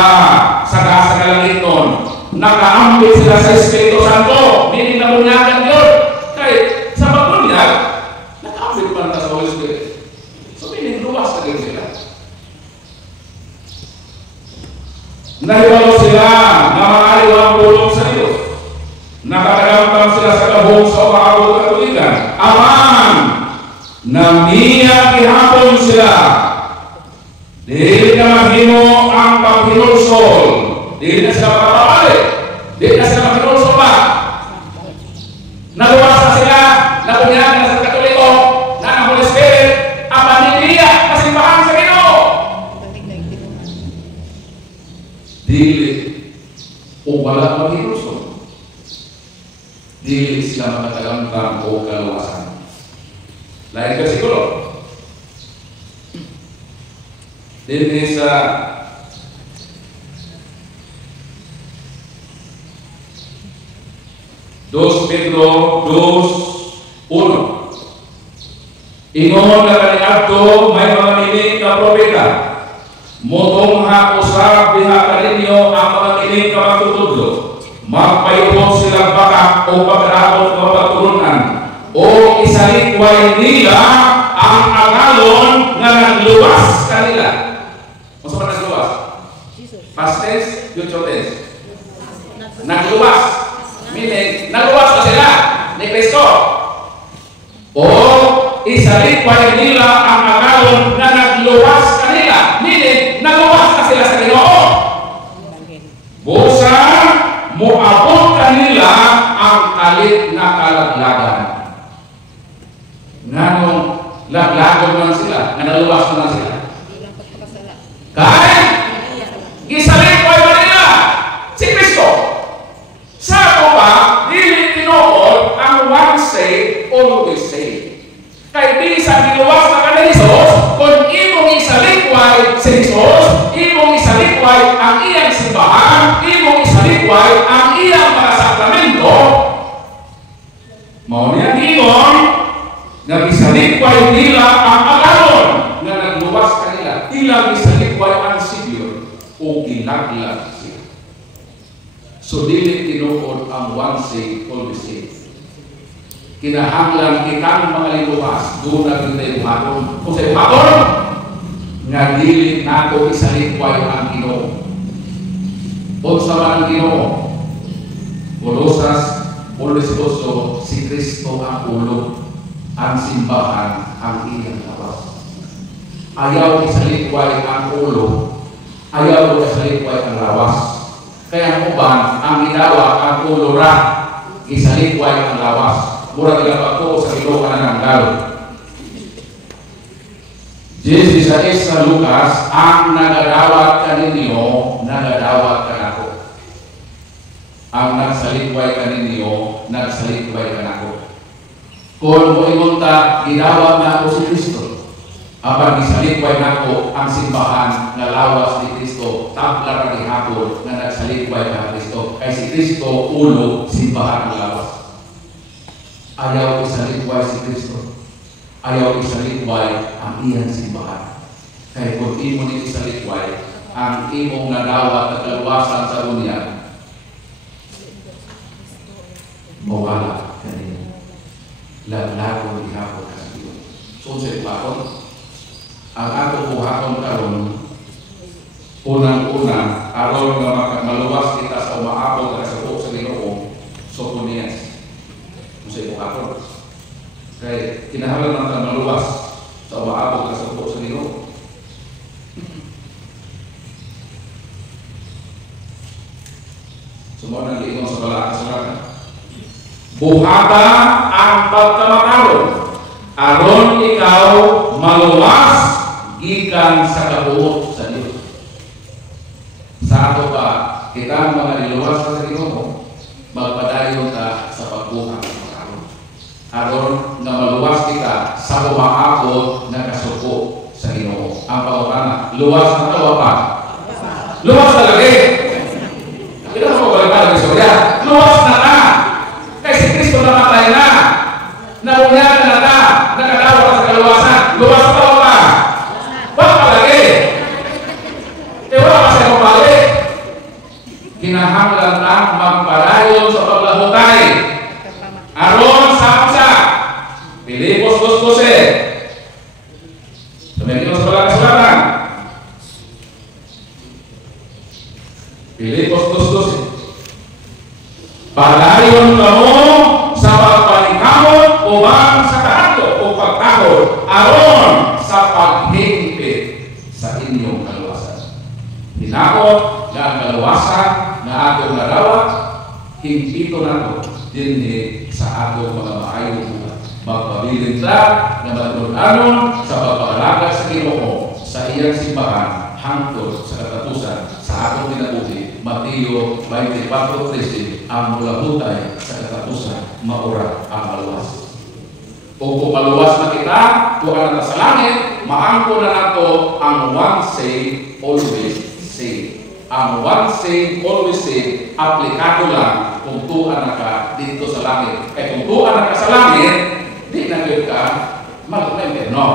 sa kasalangiton. Nakaambit sila sa Espiritu Santo, meaning nabunyagan yun. Kahit sa pagbunyag, nakaambit Nahibalo sila na maaliw ang pulong sa Diyos. Nakakaramdam sila sa kabong sa umaabot at tuligan. Aman! Namiya ihapon sila. Dili na maghimo ang paghinulsol. Dili na sila makapapalik. Dili na sila maghulsol pa. Naluwas na sila. Nakunyan na sa Katoliko. Na ang Holy Spirit. Ang maniliya. Kasimbahan sa Ginoo. Dili. O wala maghulsol. Dili sila makatagamtam o kaluwasan. Lain versikulo. Din sa Pedro 2:1. Ingon na kaniadto may mga miling ka propeta. Motongha usab diha kaninyo ang mga miling ka magtutudlo. Magpayupon sila baka o pagkaabot ng paturunan o isalikway nila ang angalon nga nagluwas kanila. Masa pa nagluwas? Past tense, future tense. Nagluwas. Meaning, nagluwas na sila ni Kristo. O isalikway nila ang angalon nga nagluwas kanila. Meaning, nagluwas na sila sa Ginoo. Busa moabot kanila ang kalit na kalaglagan. Nganong laglagon man sila, nga naluwas man sila. Kaya, gisalikway man nila si Kristo. Sa ito pa, dili tinuod ang once saved, always saved. Kaya di sa giluwas na ka ni Jesus, kung imong isalikway si Jesus, imong isalikway ang iyang simbahan, imong isalikway ang iyang mga sakramento, mao niya ingon, nga isalikway nila ang agalon nga nagluwas kanila. Ilang isalikway ang Savior o ginaglag siya. So dili tinuod ang once saved, always saved. Kinahanglan kitang mga liluwas, doon na kita ibuhaton. Kung sa ibuhaton, nga dili nato isalikway ang Ginoo. Unsa man ang Ginoo? Kolosas 1:8, si Kristo ang ulo, ang simbahan ang iyang lawas. Ayaw isalikway ang ulo, ayaw isalikway ang lawas. Kaya ang uban, ang ginawa ang ulo ra, isalikway ang lawas. Mura nila ako sa Ginoo ka ng galo. Jesus sa Lucas, ang nagadawat kaninyo, nagadawat ka nako. Ang nagsalikway kaninyo, nagsalikway ka nako. Kung mo imunta, ginawat na ako si Kristo. Abang isalikway nako ang simbahan na lawas ni Kristo, tabla ni hapon na nagsalikway ka Kristo. Kay si Kristo, ulo, simbahan ng lawas. Ayaw isalikway si Kristo. Ayaw isalikway ang iyang simbahan. Kaya kung imo ni isalikway ang imong nadawat at kaluwasan sa dunya, mawala kanina. Laglagon ihapon ka sa Diyos. So sa ipakon, ang ato buhaton karon, unang-una, aron nga maluwas kita sa umaabot ka sa buok sa Ginoo, so kuniyas. Sa ibuhaton. Kaya kinahanglan naman maluwas sa umaabot ka sa buok sa Ginoo. Sumao nang giingon sa bala kasalanan. Buhata ang pagkamataron aron ikaw maluwas gikan sa kabuot sa Dios. Sa ato pa, kita mga niluwas sa Ginoo, magpadayon ka sa pagbuhat aron nga maluwas kita sa umaabot na kasuko sa Ginoo. Ang pangutana, luwas na tawa pa. Luwas na lagi. Kita mo balik-balik sa Soria. Luwas na ta. Kay si Kristo namatay na. Naunyan na ta. Nakadawa ka sa kaluwasan. Luwas na tawa pa. Wala pa lagi. Wala pa siya mabalik. Kinahanglan na magpadayon sa paglahutay. Aron sa usa. Pilipos 2:12. Sabihin ko sa balang kasulatan. Pilipos 2:12. Padayon kamo sa pagpaningkamot ubang sa kahadlok o pagtakod aron sa paghingpit sa inyong kaluwasan. Hinakot nga ang kaluwasan na atong nadawat, hingpito nato dinhi sa atong mga maayong buhat. Magpabilin ta na matulunganon sa pagpangalaga sa Ginoo sa iyang simbahan hangtod sa katatusan sa atong kinabuhi. Mateo 24:13, ang mulahutay sa katatusan maura ang maluwas. Kung maluwas na kita, kung na sa langit, maangko na nato ang one say, always say. Ang one say, always say, aplikado lang kung tuan na ka dito sa langit. Kung tuan na ka sa langit, di na kayo ka mag-member, no?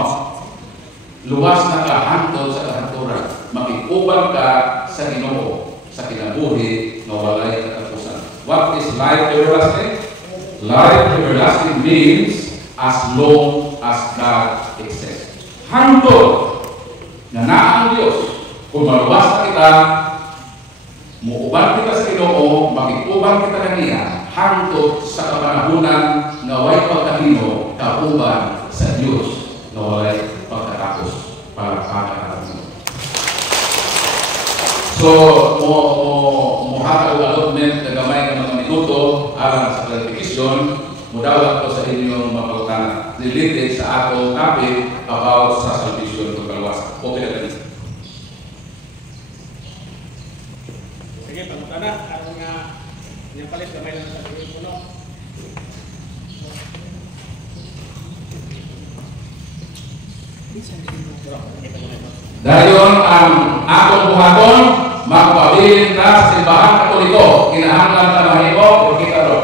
Luwas na ka hangtod sa kahanturan. Makikubang ka sa Ginoo, sa kinabuhi na walay katapusan. What is life everlasting? Life everlasting means as long as God exists. Hangtod na ang Diyos. Kung maluwas na kita, muuban kita sa Ginoo, makikubang kita kaniya, hangtod sa kapanahunan na way pagkahino, kauban sa Diyos na walay pagkatapos para pagkatapos. So, muhaka o allotment na gamay ng mga minuto alang sa clarification, mudawat ko sa inyong mapagutanan related sa atong topic about sa salvation ng kaluwasan. Okay na ganito. Sige, pagutana. Karong nga yung palis gamay lang sa tuloy puno. Dayon ang atong buhaton, magpabilin na sa simbahan Katoliko. Kinahanglan ta mahimo o kita ro.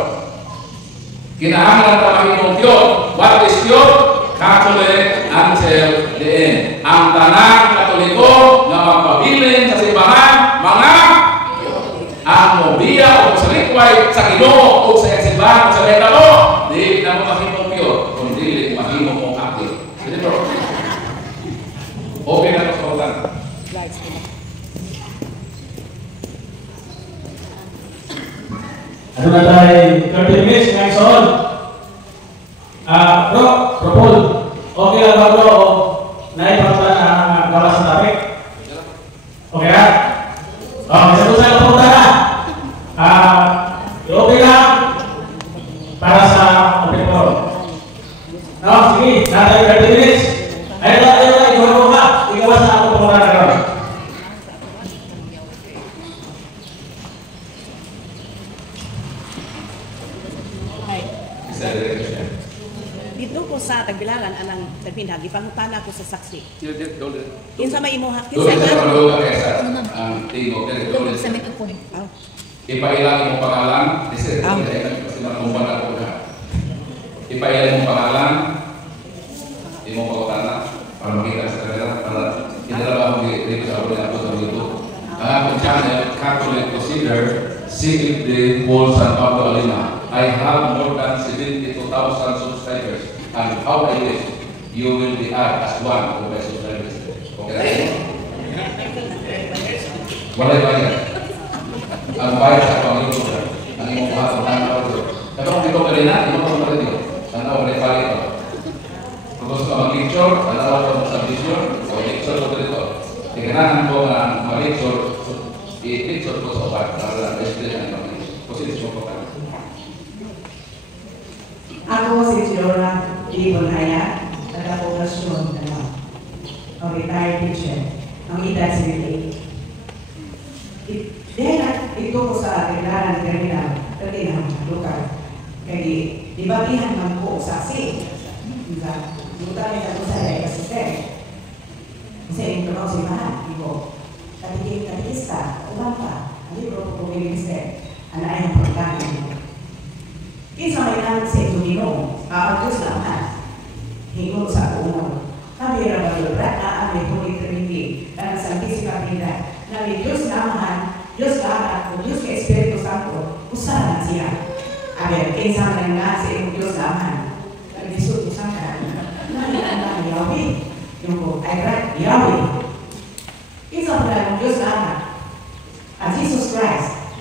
Kinahanglan ta mahimo pure. What is pure? Catholic until the end. Ang tanang Katoliko nga magpabilin sa simbahan, mga ang mobiya o sa likway sa Ginoo o sa simbahan o sa metalo, di na mo mahimo pure. Kung dili mahimo mong active. Sige bro. Okay na ito sa pautan. Ano na tayo? 30 minutes, next on. Bro, Propol. Okay lang ba bro? Naipagtan ang gawa sa topic? Okay na? Okay, sagutan ang pautan na. Okay lang para sa open forum. No, sige, natay 30 minutes. Ayun lang, ikaw ka. Ikawas na ako pautan na gawin. Dito ko sa Tagbilaran anang Tagpinhag ipangutana ko sa saksi. Kinsa may imuha? Doon sa pagluwa kaysa ang tingog na doon sa mikrofon. ipailang mo pangalan, kasi sinarumban ako na. Ipailang mo pangalan, imo pagkutana, para makita sa kanila, para kinalabahan mo dito sa abon na ako sa dito. Ang akong channel, Catholic Procedure, Sigit de Paul San Pablo Alima. I have more than 72,000 subscribers, and how I wish you will be added as one of my subscribers. Okay? Walay bayad. Ang bayad sa Panginoon, ang imong pagkakataon ko. Kapag dito ka rin na, imo ka rin dito. Sana walay bayad ko. Kung gusto ka mag-picture, sana ko sa vision, o picture ko dito. Tiganahan ko na mag-picture, i-picture ko sa upat, para na-explain ang Panginoon. Posisyon ko pa. Ako si Flora Ibon Haya, taga-poblasyon o retired teacher. Ang edad 78. Dahil ito ko sa Tagbilaran Terminal, lokal. Kaya dibagihan man ko saksi. Lutar niya ko sa asisten. Kasi ito ko si Mahal, ibo. Katikista, umanta, ang libro ko kumilisip, ang ayang pagkain mo. Isa may nang sa ito Ginoo, Diyos naman, hingo sa uno. Kami rabalibrat na ang may Holy Trinity, na Santisima Trinidad, na may Diyos naman, Diyos lahat, o Diyos ka Espiritu Santo, usahan siya. Aber, kinsa man nga sa iyong Diyos naman, nag-isot usang ka, nalilang ng Yahweh, yung ay right, Yahweh. Kinsa man ang Diyos naman, at Jesus Christ,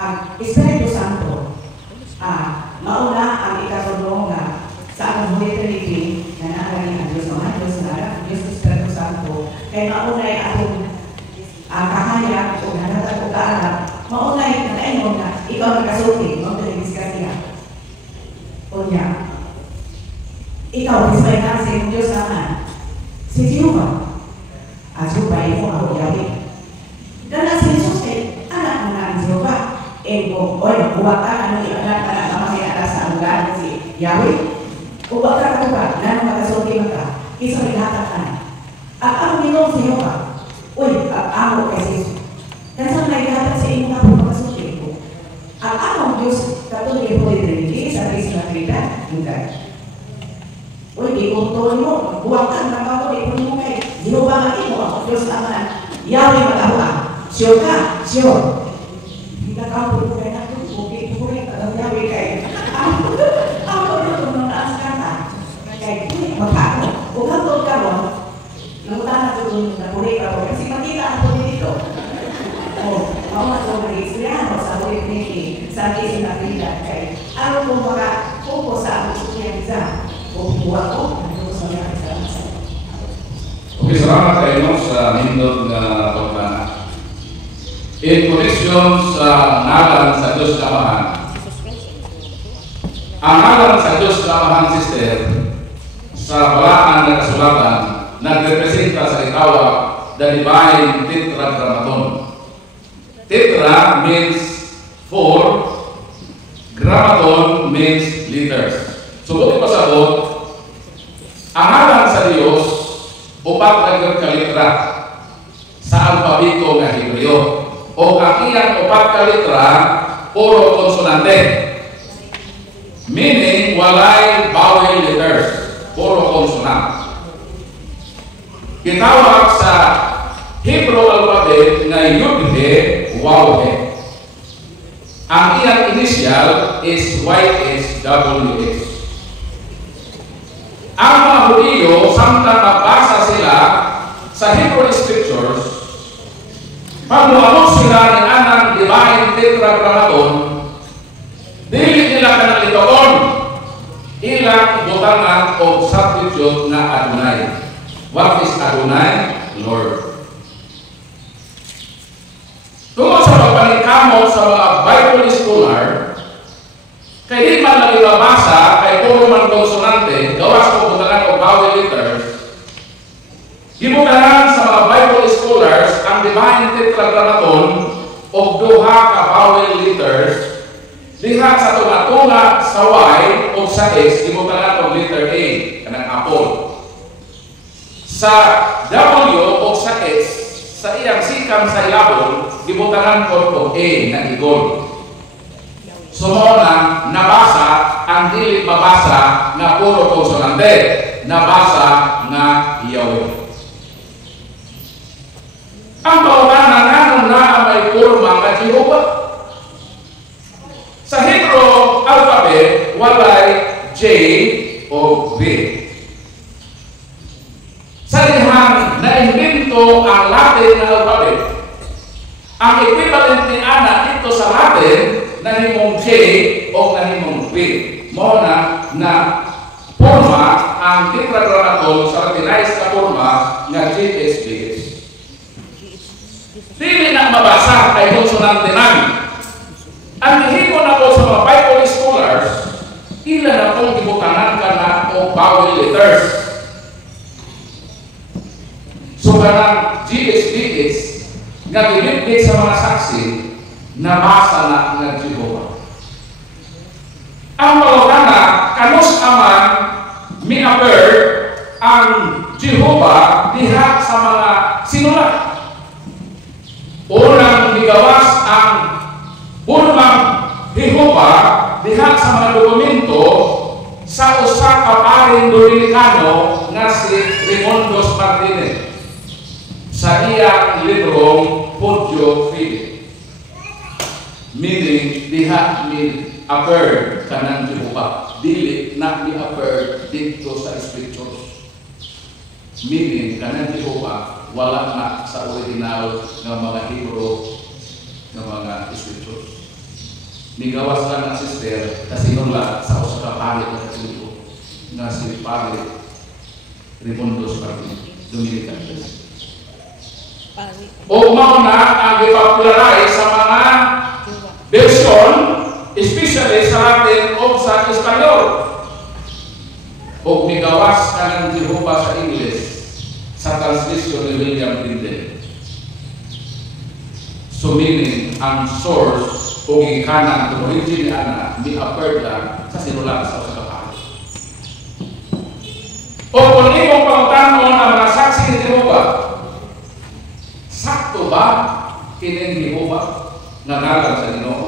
ang Espiritu Santo, mauna ang ikasulong nga sa ang Holy Trinity na nagaling ang Diyos, mga Diyos na ang Diyos Espiritu Santo, kaya mauna ay atong kahayag o nanatag o kaalam, mauna ay nakainom na ikaw nagkasulti, magdalibis ka siya. O niya, ikaw, dismay na sa iyong Diyos naman, si Jehovah, at supay mo ako Yahweh. Dahil si Jesus ay anak na ang Jehovah. Kung huwag ka ano i-anak ka na mamaya sa lugar si Yahweh. Huwag ka ba, na magkasulti ka, isa may hatag ka na. At ang minong si Jehovah, ako kay Jesus. Kasi may hatag sa inyo nga po magkasulti ko. At ang Diyos, katuloy po din rin, sa Kristo na Krita, hindi. Di kong tuloy mo, huwag ka na ako, di kong mo kay Jehovah nga ito, ang Diyos naman, Yahweh mag-awa. Sure ka? Sure. Hindi ka po kayo na ito, okay, ang Yahweh kayo. Ako na ito nung naas ka na. Kaya magkako. Kung hantod ka mo, namutan na ito na puri ka po, kasi makita ako dito. Ako na ito mag-experience sa ulit ni sa Kristo na Krita. Kaya ano kung makakupo sa ako siya isa. Okay, salamat kayo sa nindot na pagpana. In connection sa ngalan sa Diyos Kamahan, ang ngalan sa Diyos Kamahan, sister, sa balaan na kasulatan, nagrepresenta sa itawag the Divine Tetragrammaton. Tetra means 4, grammaton means liters. Subutin pasabot, ang ngalan sa Diyos, upat na kalitra sa alpabito ng Hebreo. O kakiyang upat kalitra, puro konsonante. Meaning, walay vowel letters, puro konsonant. Kitawag sa Hebrew alphabet na Yud-He, Waw-He. Ang iyang initial is YHWH. Ang mga Hudiyo, samtang magbasa sila sa Hebrew Scriptures, pagmuamot sila ng anang Divine Tetragrammaton, dili nila ka ng itoon, ilang butangan o substitute na Adonai. What is Adonai? Lord. Tungkol sa pagpaningkamot sa mga Bible scholar, kaya di man lang ibabasa ay puro man konsonante, gawas ko butangan o vowel letters. Gibutanan sa mga Bible scholars ang Divine Tetragrammaton o duha ka vowel letters diha sa tunga-tunga sa Y o sa X, gibutanan og letter A, kanang apple. Sa W o sa X, sa iyang sikam sa ilabol, gibutanan ko og A na igol. Sumona, nabasa ang dili mabasa na puro konsonante, nabasa nga Yahweh. Ang pawatanan nga na may forma nga Jehovah. Sa Hebrew alphabet, walay J o V. Sa dihang na-invento ang Latin na alphabet, ang equivalent ni ana dito sa Latin, nahimong J o nahimong V. Mo na forma ang tetragrammaton sa Latinized na forma nga GSBS. Dili na mabasa ay konsonante namin. Ang hihimo na po sa mga Bible scholars, ilan na pong ibutanan ka na o vowel letters. So kanang GSBS nga bilibig sa mga saksi, nabasa na ng Jehovah. Ang malawala, kanus aman mi-appear ang Jehovah diha sa mga sinulat. Unang bigawas ang unang Jehovah diha sa mga dokumento sa usa ka paring Dominicano nga si Raimundos Martinez sa iyang librong Podio Fide. Meaning, diha ni-appear ka ng Jehovah. Dili na ni-appear dito sa Scriptures. Meaning, ka ng Jehovah, wala na sa original ng mga Hebrew ng Nigawas lang ang sister na sinula sa usa ka pari na kasugo na si Padre Raimundo Dominican. O mauna ang ipopularize sa mga version, especially sa Latin o sa Espanyol. O nigawas ka ng Jehovah sa English sa translation ni William Tyndale. So meaning, ang source o gikanan, ang origin na ni-appeared lang sa sinulat sa usa ka pari. O kung imong pangutanon ang mga saksi ni Jehovah, sakto ba kining Jehovah nga ngalan sa Ginoo?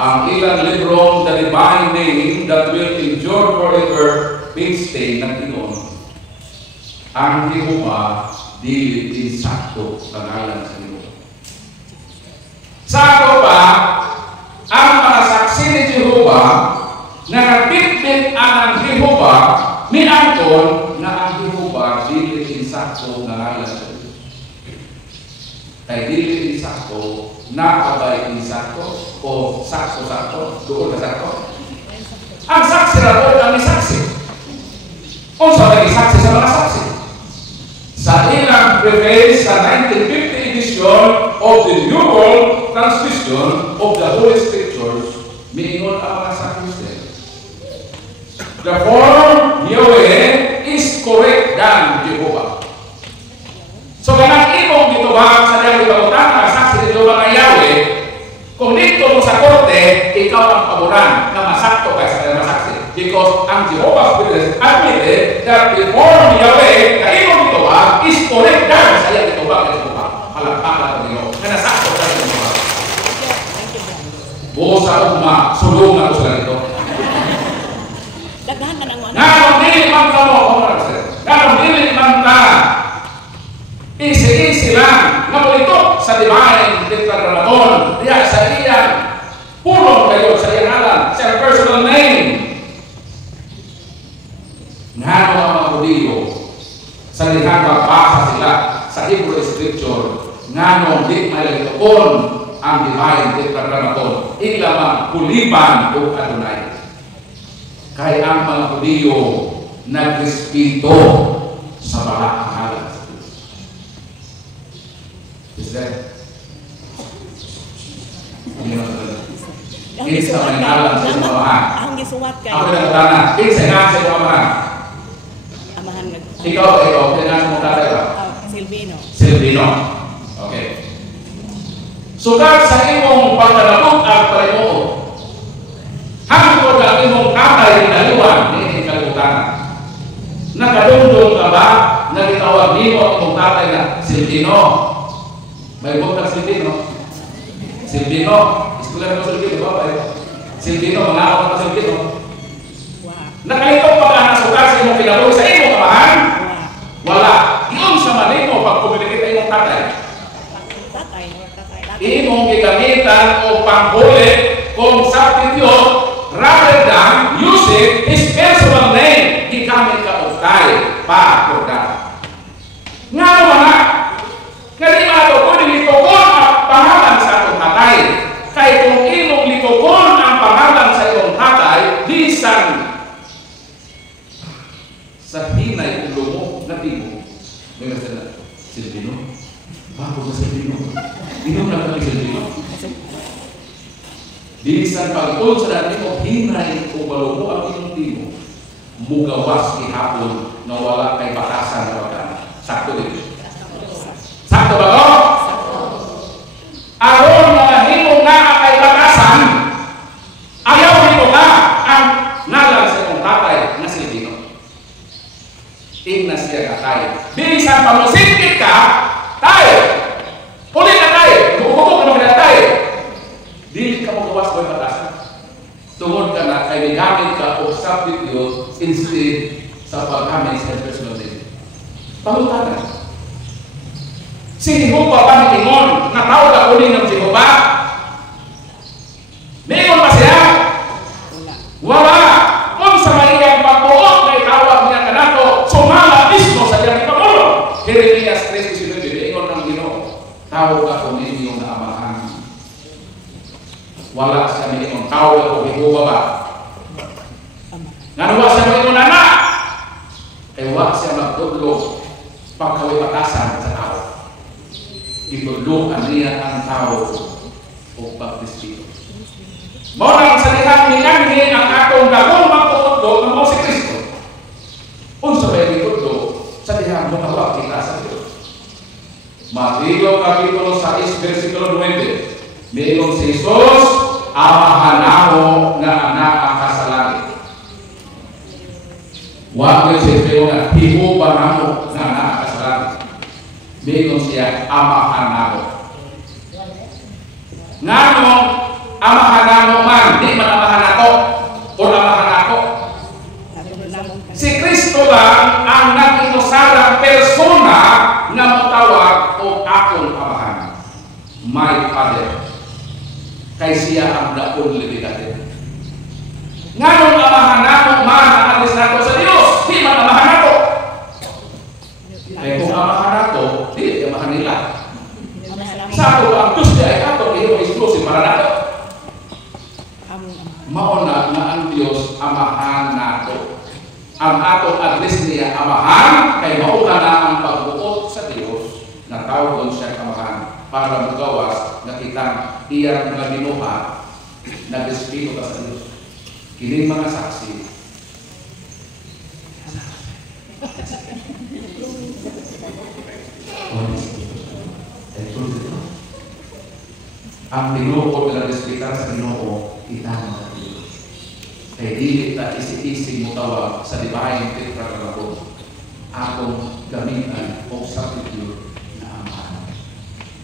Ang ilang librong The Divine Name That Will Endure Forever mainstay ng Ginoo. Ang Jehovah dili insakto nga ngalan sa Ginoo. Sakto ba ang mga saksi ni Jehovah na nagbitbit ang Jehovah miangkon na ang Jehovah dili insakto nga ngalan sa Ginoo? Kay dili insakto na abay insakto o sakto-sakto doon na sakto. Ang saksi ra po ang saksi. Unsa ba saksi sa mga saksi? Sa ilang preface sa 1950 edition of the New World Translation of the Holy Scriptures, miingon ang mga saksi. The form Yahweh is correct than Jehovah. So kanang imong gitubag sa dili pagutana saksi ni Jehovah nga Yahweh, kung dito mo sa korte, ikaw ang paboran na masakto kay sa masaksi. Because ang Jehovah's Witness admitted that the form Yahweh na imong gitubag is correct than sa iyang gitubag na Jehovah. Palakpakan ko ninyo. Na nasakto ka sa Jehovah. Buo sa ugma, sulong na ko sila dito. Daghan na ng Nanong dili man ka mo, nanong dili man ka. Easy lang. Nga po ito sa Divine Declaration. Diya sa iyan. Pulong kayo sa iyang alam. Sa personal name. Ngano ang mga Hudiyo sa lihang magbasa sila sa Hebrew Scripture. Ngano di malagitokon ang Divine Declaration. Ilamang kuliban o Adonai. Kaya ang mga Hudiyo nagrespeto sa balak ng alam. Is that? Kinsa man alam sa pamahan. Ang gisuwat kay. Ako na katana. Kinsa nga sa pamahan. Amahan nag. Ikaw, tinanong mo tatay ba? Silvino. Silvino. Okay. Sugat sa imong pagkalabot ang pareho. Hangtod ang imong tatay daliwan ni kalibutan. Nakadungdong ka ba na gitawag nimo ang imong tatay na Silvino? May bukang Silvino. Silvino. Iskulan mo Silvino ba? Silvino. Mga ako na Silvino. Nakalitong pa ka nasukat sa imong pinagawin sa imong kamahan? Wala. Iyon sa manimo pag-communicate sa imong tatay. Imong gigamitan o panghuli kung substitute rather than using his personal name. Gigamit ka o tayo pa o da. Nga naman na. Kaya ito po nilikokon ang pangalan sa atong tatay. Kaya kung imong likokon ang pangalan sa iyong tatay, bisan sa hinay kung lumo na timo. May masala, Silvino? Bago sa Silvino? Inom na kami Silvino? Bisan pag-un sa natin o hinay kung malumo ang inyong timo, mugawas ihapon na wala kay batasan na pagkana. Sakto din. Sakto ba ko? Aron na himo nga kay batasan, ayaw himo nga ang ngalan sa iyong tatay na Silvino. Ing na siya katay. Bisan pamusikit ka, tayo. Huli na tayo. Bukubok na mga tayo. Dili ka mo gawas ko yung batasan. Tungod ka na kay gamit ka o substitute instead sa paggamit sa personal name. Pangutanan. Si Jehovah pa ni Ingon, natawag ako uling ng Jehovah. Mayroon pa siya? Wala. Kung sa mayroong pagbuot na itawag niya ka nato, sumala mismo sa iyang ipamulo. Jeremias 3:19, Ingon ng Ginoo, tawag ako ninyong na amahan. Wala siya may ikong tao o higuba ba? Nga wala siya may ikong anak. Kaya wala siya magtudlo pagkaway batasan sa tao. Itudloan niya ang tao o pagdisipito. Muna sa dihang minanghin ang atong dagong magtutudlo ng mga si Kristo. Unsa ba yung itudlo sa dihang mutawag kita sa Diyos? Mateo Kapitulo 6, versikulo 9. Mayroong si Jesus, amahan namo nga anak ang kasalangit. Huwag yung siyempre nga, himuban namo nga anak ang kasalangit. Mayroong siya, amahan namo. Nga nung amahan namo man, di man amahan ako o amahan ako. Si Kristo lang ang nag-inusarang persona na matawag o akong amahan. My Father. Kay siya ang daon libigate. Nga nung amahan ako, maalis na ako sa Diyos, di man amahan ako. Kaya kung amahan ako, di amahan nila. Sa ako ang Diyos niya ay ako, iyo exclusive para nato. Mauna na ang Diyos amahan nato. Ang atong address niya amahan, kay mauna na ang pagbuot sa Diyos na tawag siya amahan para magawas na kitang iyang mga binuha na despito ka sa Diyos. Kining mga saksi. Ang binukod na despita sa Ginoo, kita mga Diyos. Kaya dili ta isi-ising mo tawag sa dibahin tetragrammaton. Akong gamitan o substitute na amahan.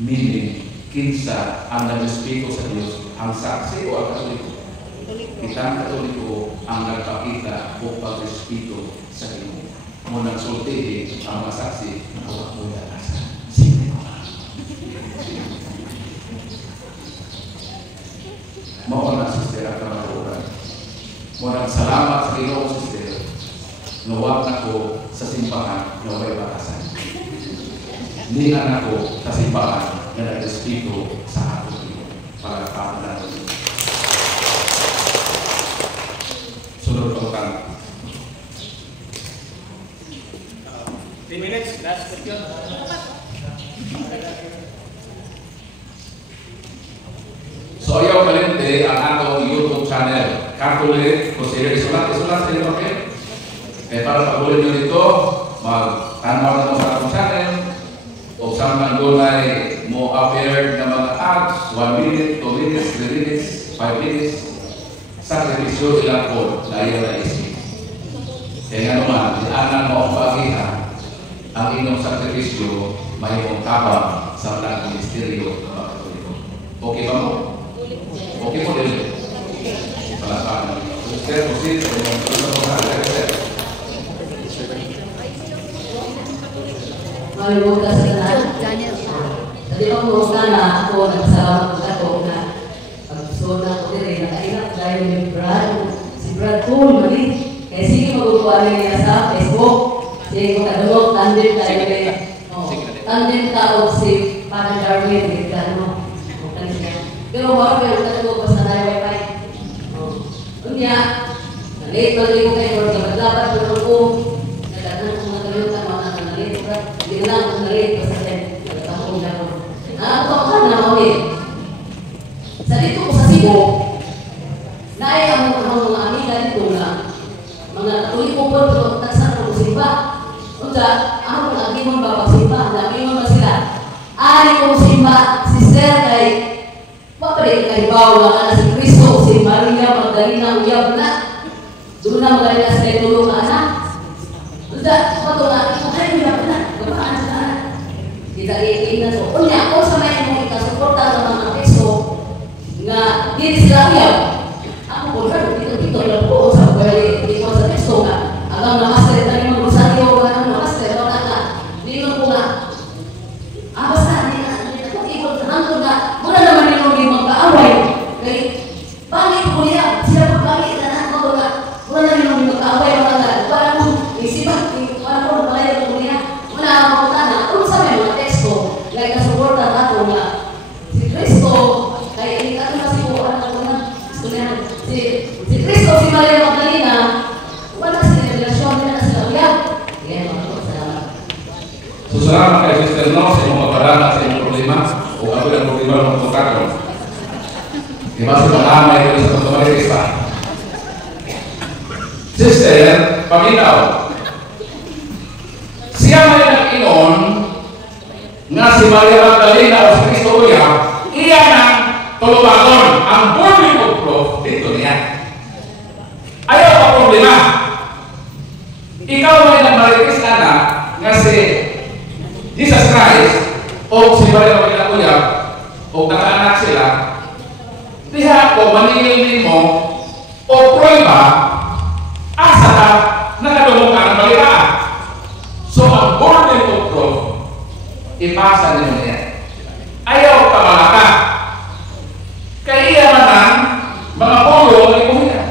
Meaning, kinsa ang nag-espito sa Diyos, ang saksi o ang katoliko. Kitang katoliko ang nagpakita o pag-espito sa Diyos. Munang sultihin ang masaksi na huwag mo dalasan. Sige mo. Mauna sister ang kamaturan. Munang salamat sa Ginoo sister. Nawag na ko sa simbahan na may batasan. Nilan ako sa simbahan na nag-espito sa ato para patulan. Sunod ko kang 10 minutes, last question. So ayaw kalente ang atong YouTube channel. Cartulit, consider isulat sa inyo, okay? Para pag-ulit nyo dito, mag-tanaw na mo sa atong channel. O saan man doon mo appear na mga ads, 1 minute, 2 minutes, 3 minutes, 5 minutes. Sakripisyo ilang po na iyon na isip. Kaya naman, dianan mo ang pag-iha, ang inyong sakripisyo may mong tabang sa mga ministeryo ng mga katoliko. Okay ba mo? Okay mo din. Palapanan. Sir, proceed. Malimut ka sa lahat. Tadi ko mo na ako nagsalamat ako na pag-sona ko din nakainak dahil may Brad. Si Brad Pool, mali. Kaya sige magkukuha niya sa Facebook. Sige ko kadulog, tandem tayo kay tandem tao si Father Darwin. Pero wala kayo kadulog basta tayo wifi. Unya, late pa rin ko kayo dapat ko nagkakaroon ko nagkaroon mga nalit. Hindi na ako nalit basta kayo nagkakaroon na ako. Ako ka na mawin. Sa dito ko sa Cebu, naay ang mga amiga dito na mga katuliko po ito nagsan ng simba. Unta, ako lagi mong babagsimba, lagi mong masila. Ari kong simba, si Sir kay Papre kay Paula ka na si Cristo, si Maria Magdalena uyab na. Doon na magaling na sila tulong na anak. Unta, pato na, ito kayo uyab na. Gabaan sa anak. Kita iitin na so. Unya, kung sa may mong ikasuporta sa mga Cristo, nga dili sila uyab. Ako po rin, dito lang po sa pwede ikaw sa Cristo nga. Agang namaster, tayo mga Rosario, namaster, hindi mo po nga. Basta, hindi na, ikot sa hangtod nga. Muna naman yung magkaaway. Kaya, pangit po niya. Sila po pangit na nakakot nga. Muna naman yung magkaaway. Parang isipan, parang po, malayo po niya. Muna ang mga tana, kung sa may mga teksto, like, kasuporta, ako yung problema ng kontakto. Di ba si Malamay ko sa pagkamaris pa? Sister, paminaw. Siya may nag-inon nga si Maria Magdalena o si Cristo Uya, iya ng tulubagon ang burning of proof dito niya. Ayaw pa problema. Ikaw may nagmaritis ka na nga si Jesus Christ o si Maria Magdalena Uya o nakaanak sila, diha ko maningil mo o prueba asa ka nakadumong ka ng balitaan. So ang burden of proof ipasa nyo niya. Ayaw ka malaka. Kaya man mga polo ang ipuhin.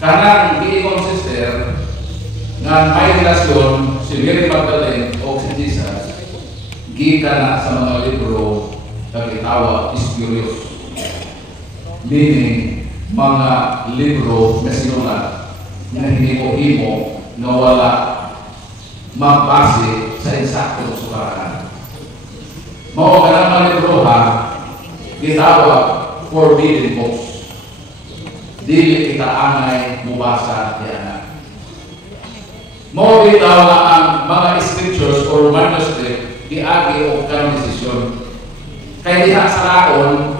Kanang biikong sister nga may relasyon si Mary Magdalene o si Jesus, gika na sa mga libro na gitawag spurious. Meaning, mga libro na sinulat na hindi ko himo na wala magbase sa insaktong sukaranan. Mao ka ng mga libro ha, gitawag forbidden books. Dili kita angay mubasa yan. Mao bitaw nga ang mga scriptures or manuscript giagi o canonization. Kaya diha sa laon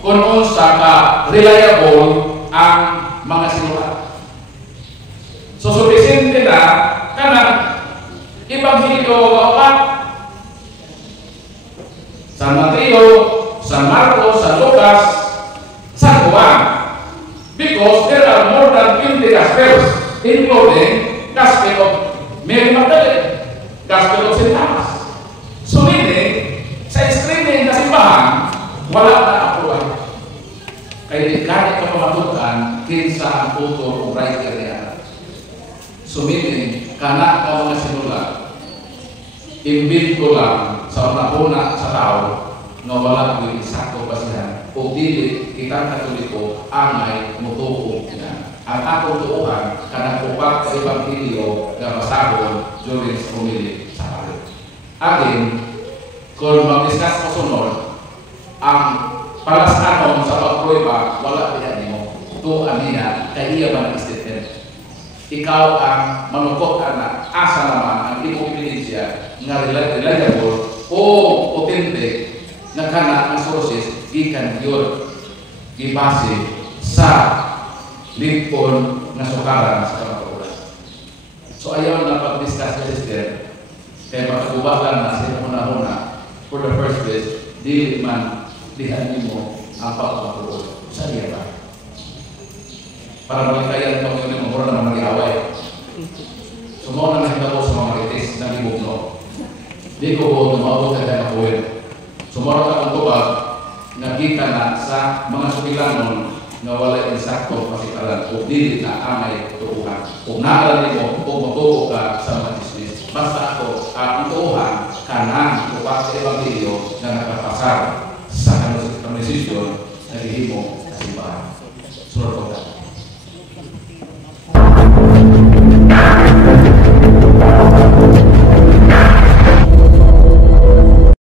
kung unsa ka reliable ang mga sinulat. So supisente na kanang Ebanghelyo kaupat San Mateo, San Marcos, San Lucas, San Juan, because there are more than 20 Gospels, including Gospel of Mary Magdalene, Gospel of St. Thomas. So meaning, sa screening na simbahan, wala na approval. Kaya di kahit ka pamatukan, kinsa ang author o writer niya. So meaning, kana ka mga sinulat, imbento lang sa una-una sa tao na wala ko yung isakto basihan o dili kitang Katoliko angay mutuo niya. Ang akong tuuhan kanang upat sa Ebanghelyo na masahon during sa humili sa palit. Again, kung mag-discuss ko sunod, ang palasanon sa pagprueba wala din mo. Ito aniya, kaya ba nag-statement? Ikaw ang manukot anak, asa naman ang iyong ebidensya nga reliable o authentic na kana ang sources gikan yun gibase sa lipon na sukaran sa kapatulan. So ayaw na pag-discuss sa sister kaya makagubatan na sa una-una for the first place di man dihan mo ang pagpapatulan. Sa iya ba? Para magkayan pag yun yung mura na mag-iaway. Sumaw na nakita ko sa mga marites na ibugno. Di ko po tumawag ka na kuwin. Sumaw na akong tubag na kita na sa mga sukilanon na wala insakto pasikalan o dili na amay tuuhan. Kung naalala mo, kung matuo ka sa mga chismis, basta ako ang tuuhan kanang upat sa Ebanghelyo na nakapasar sa kanalisisyon na gihimo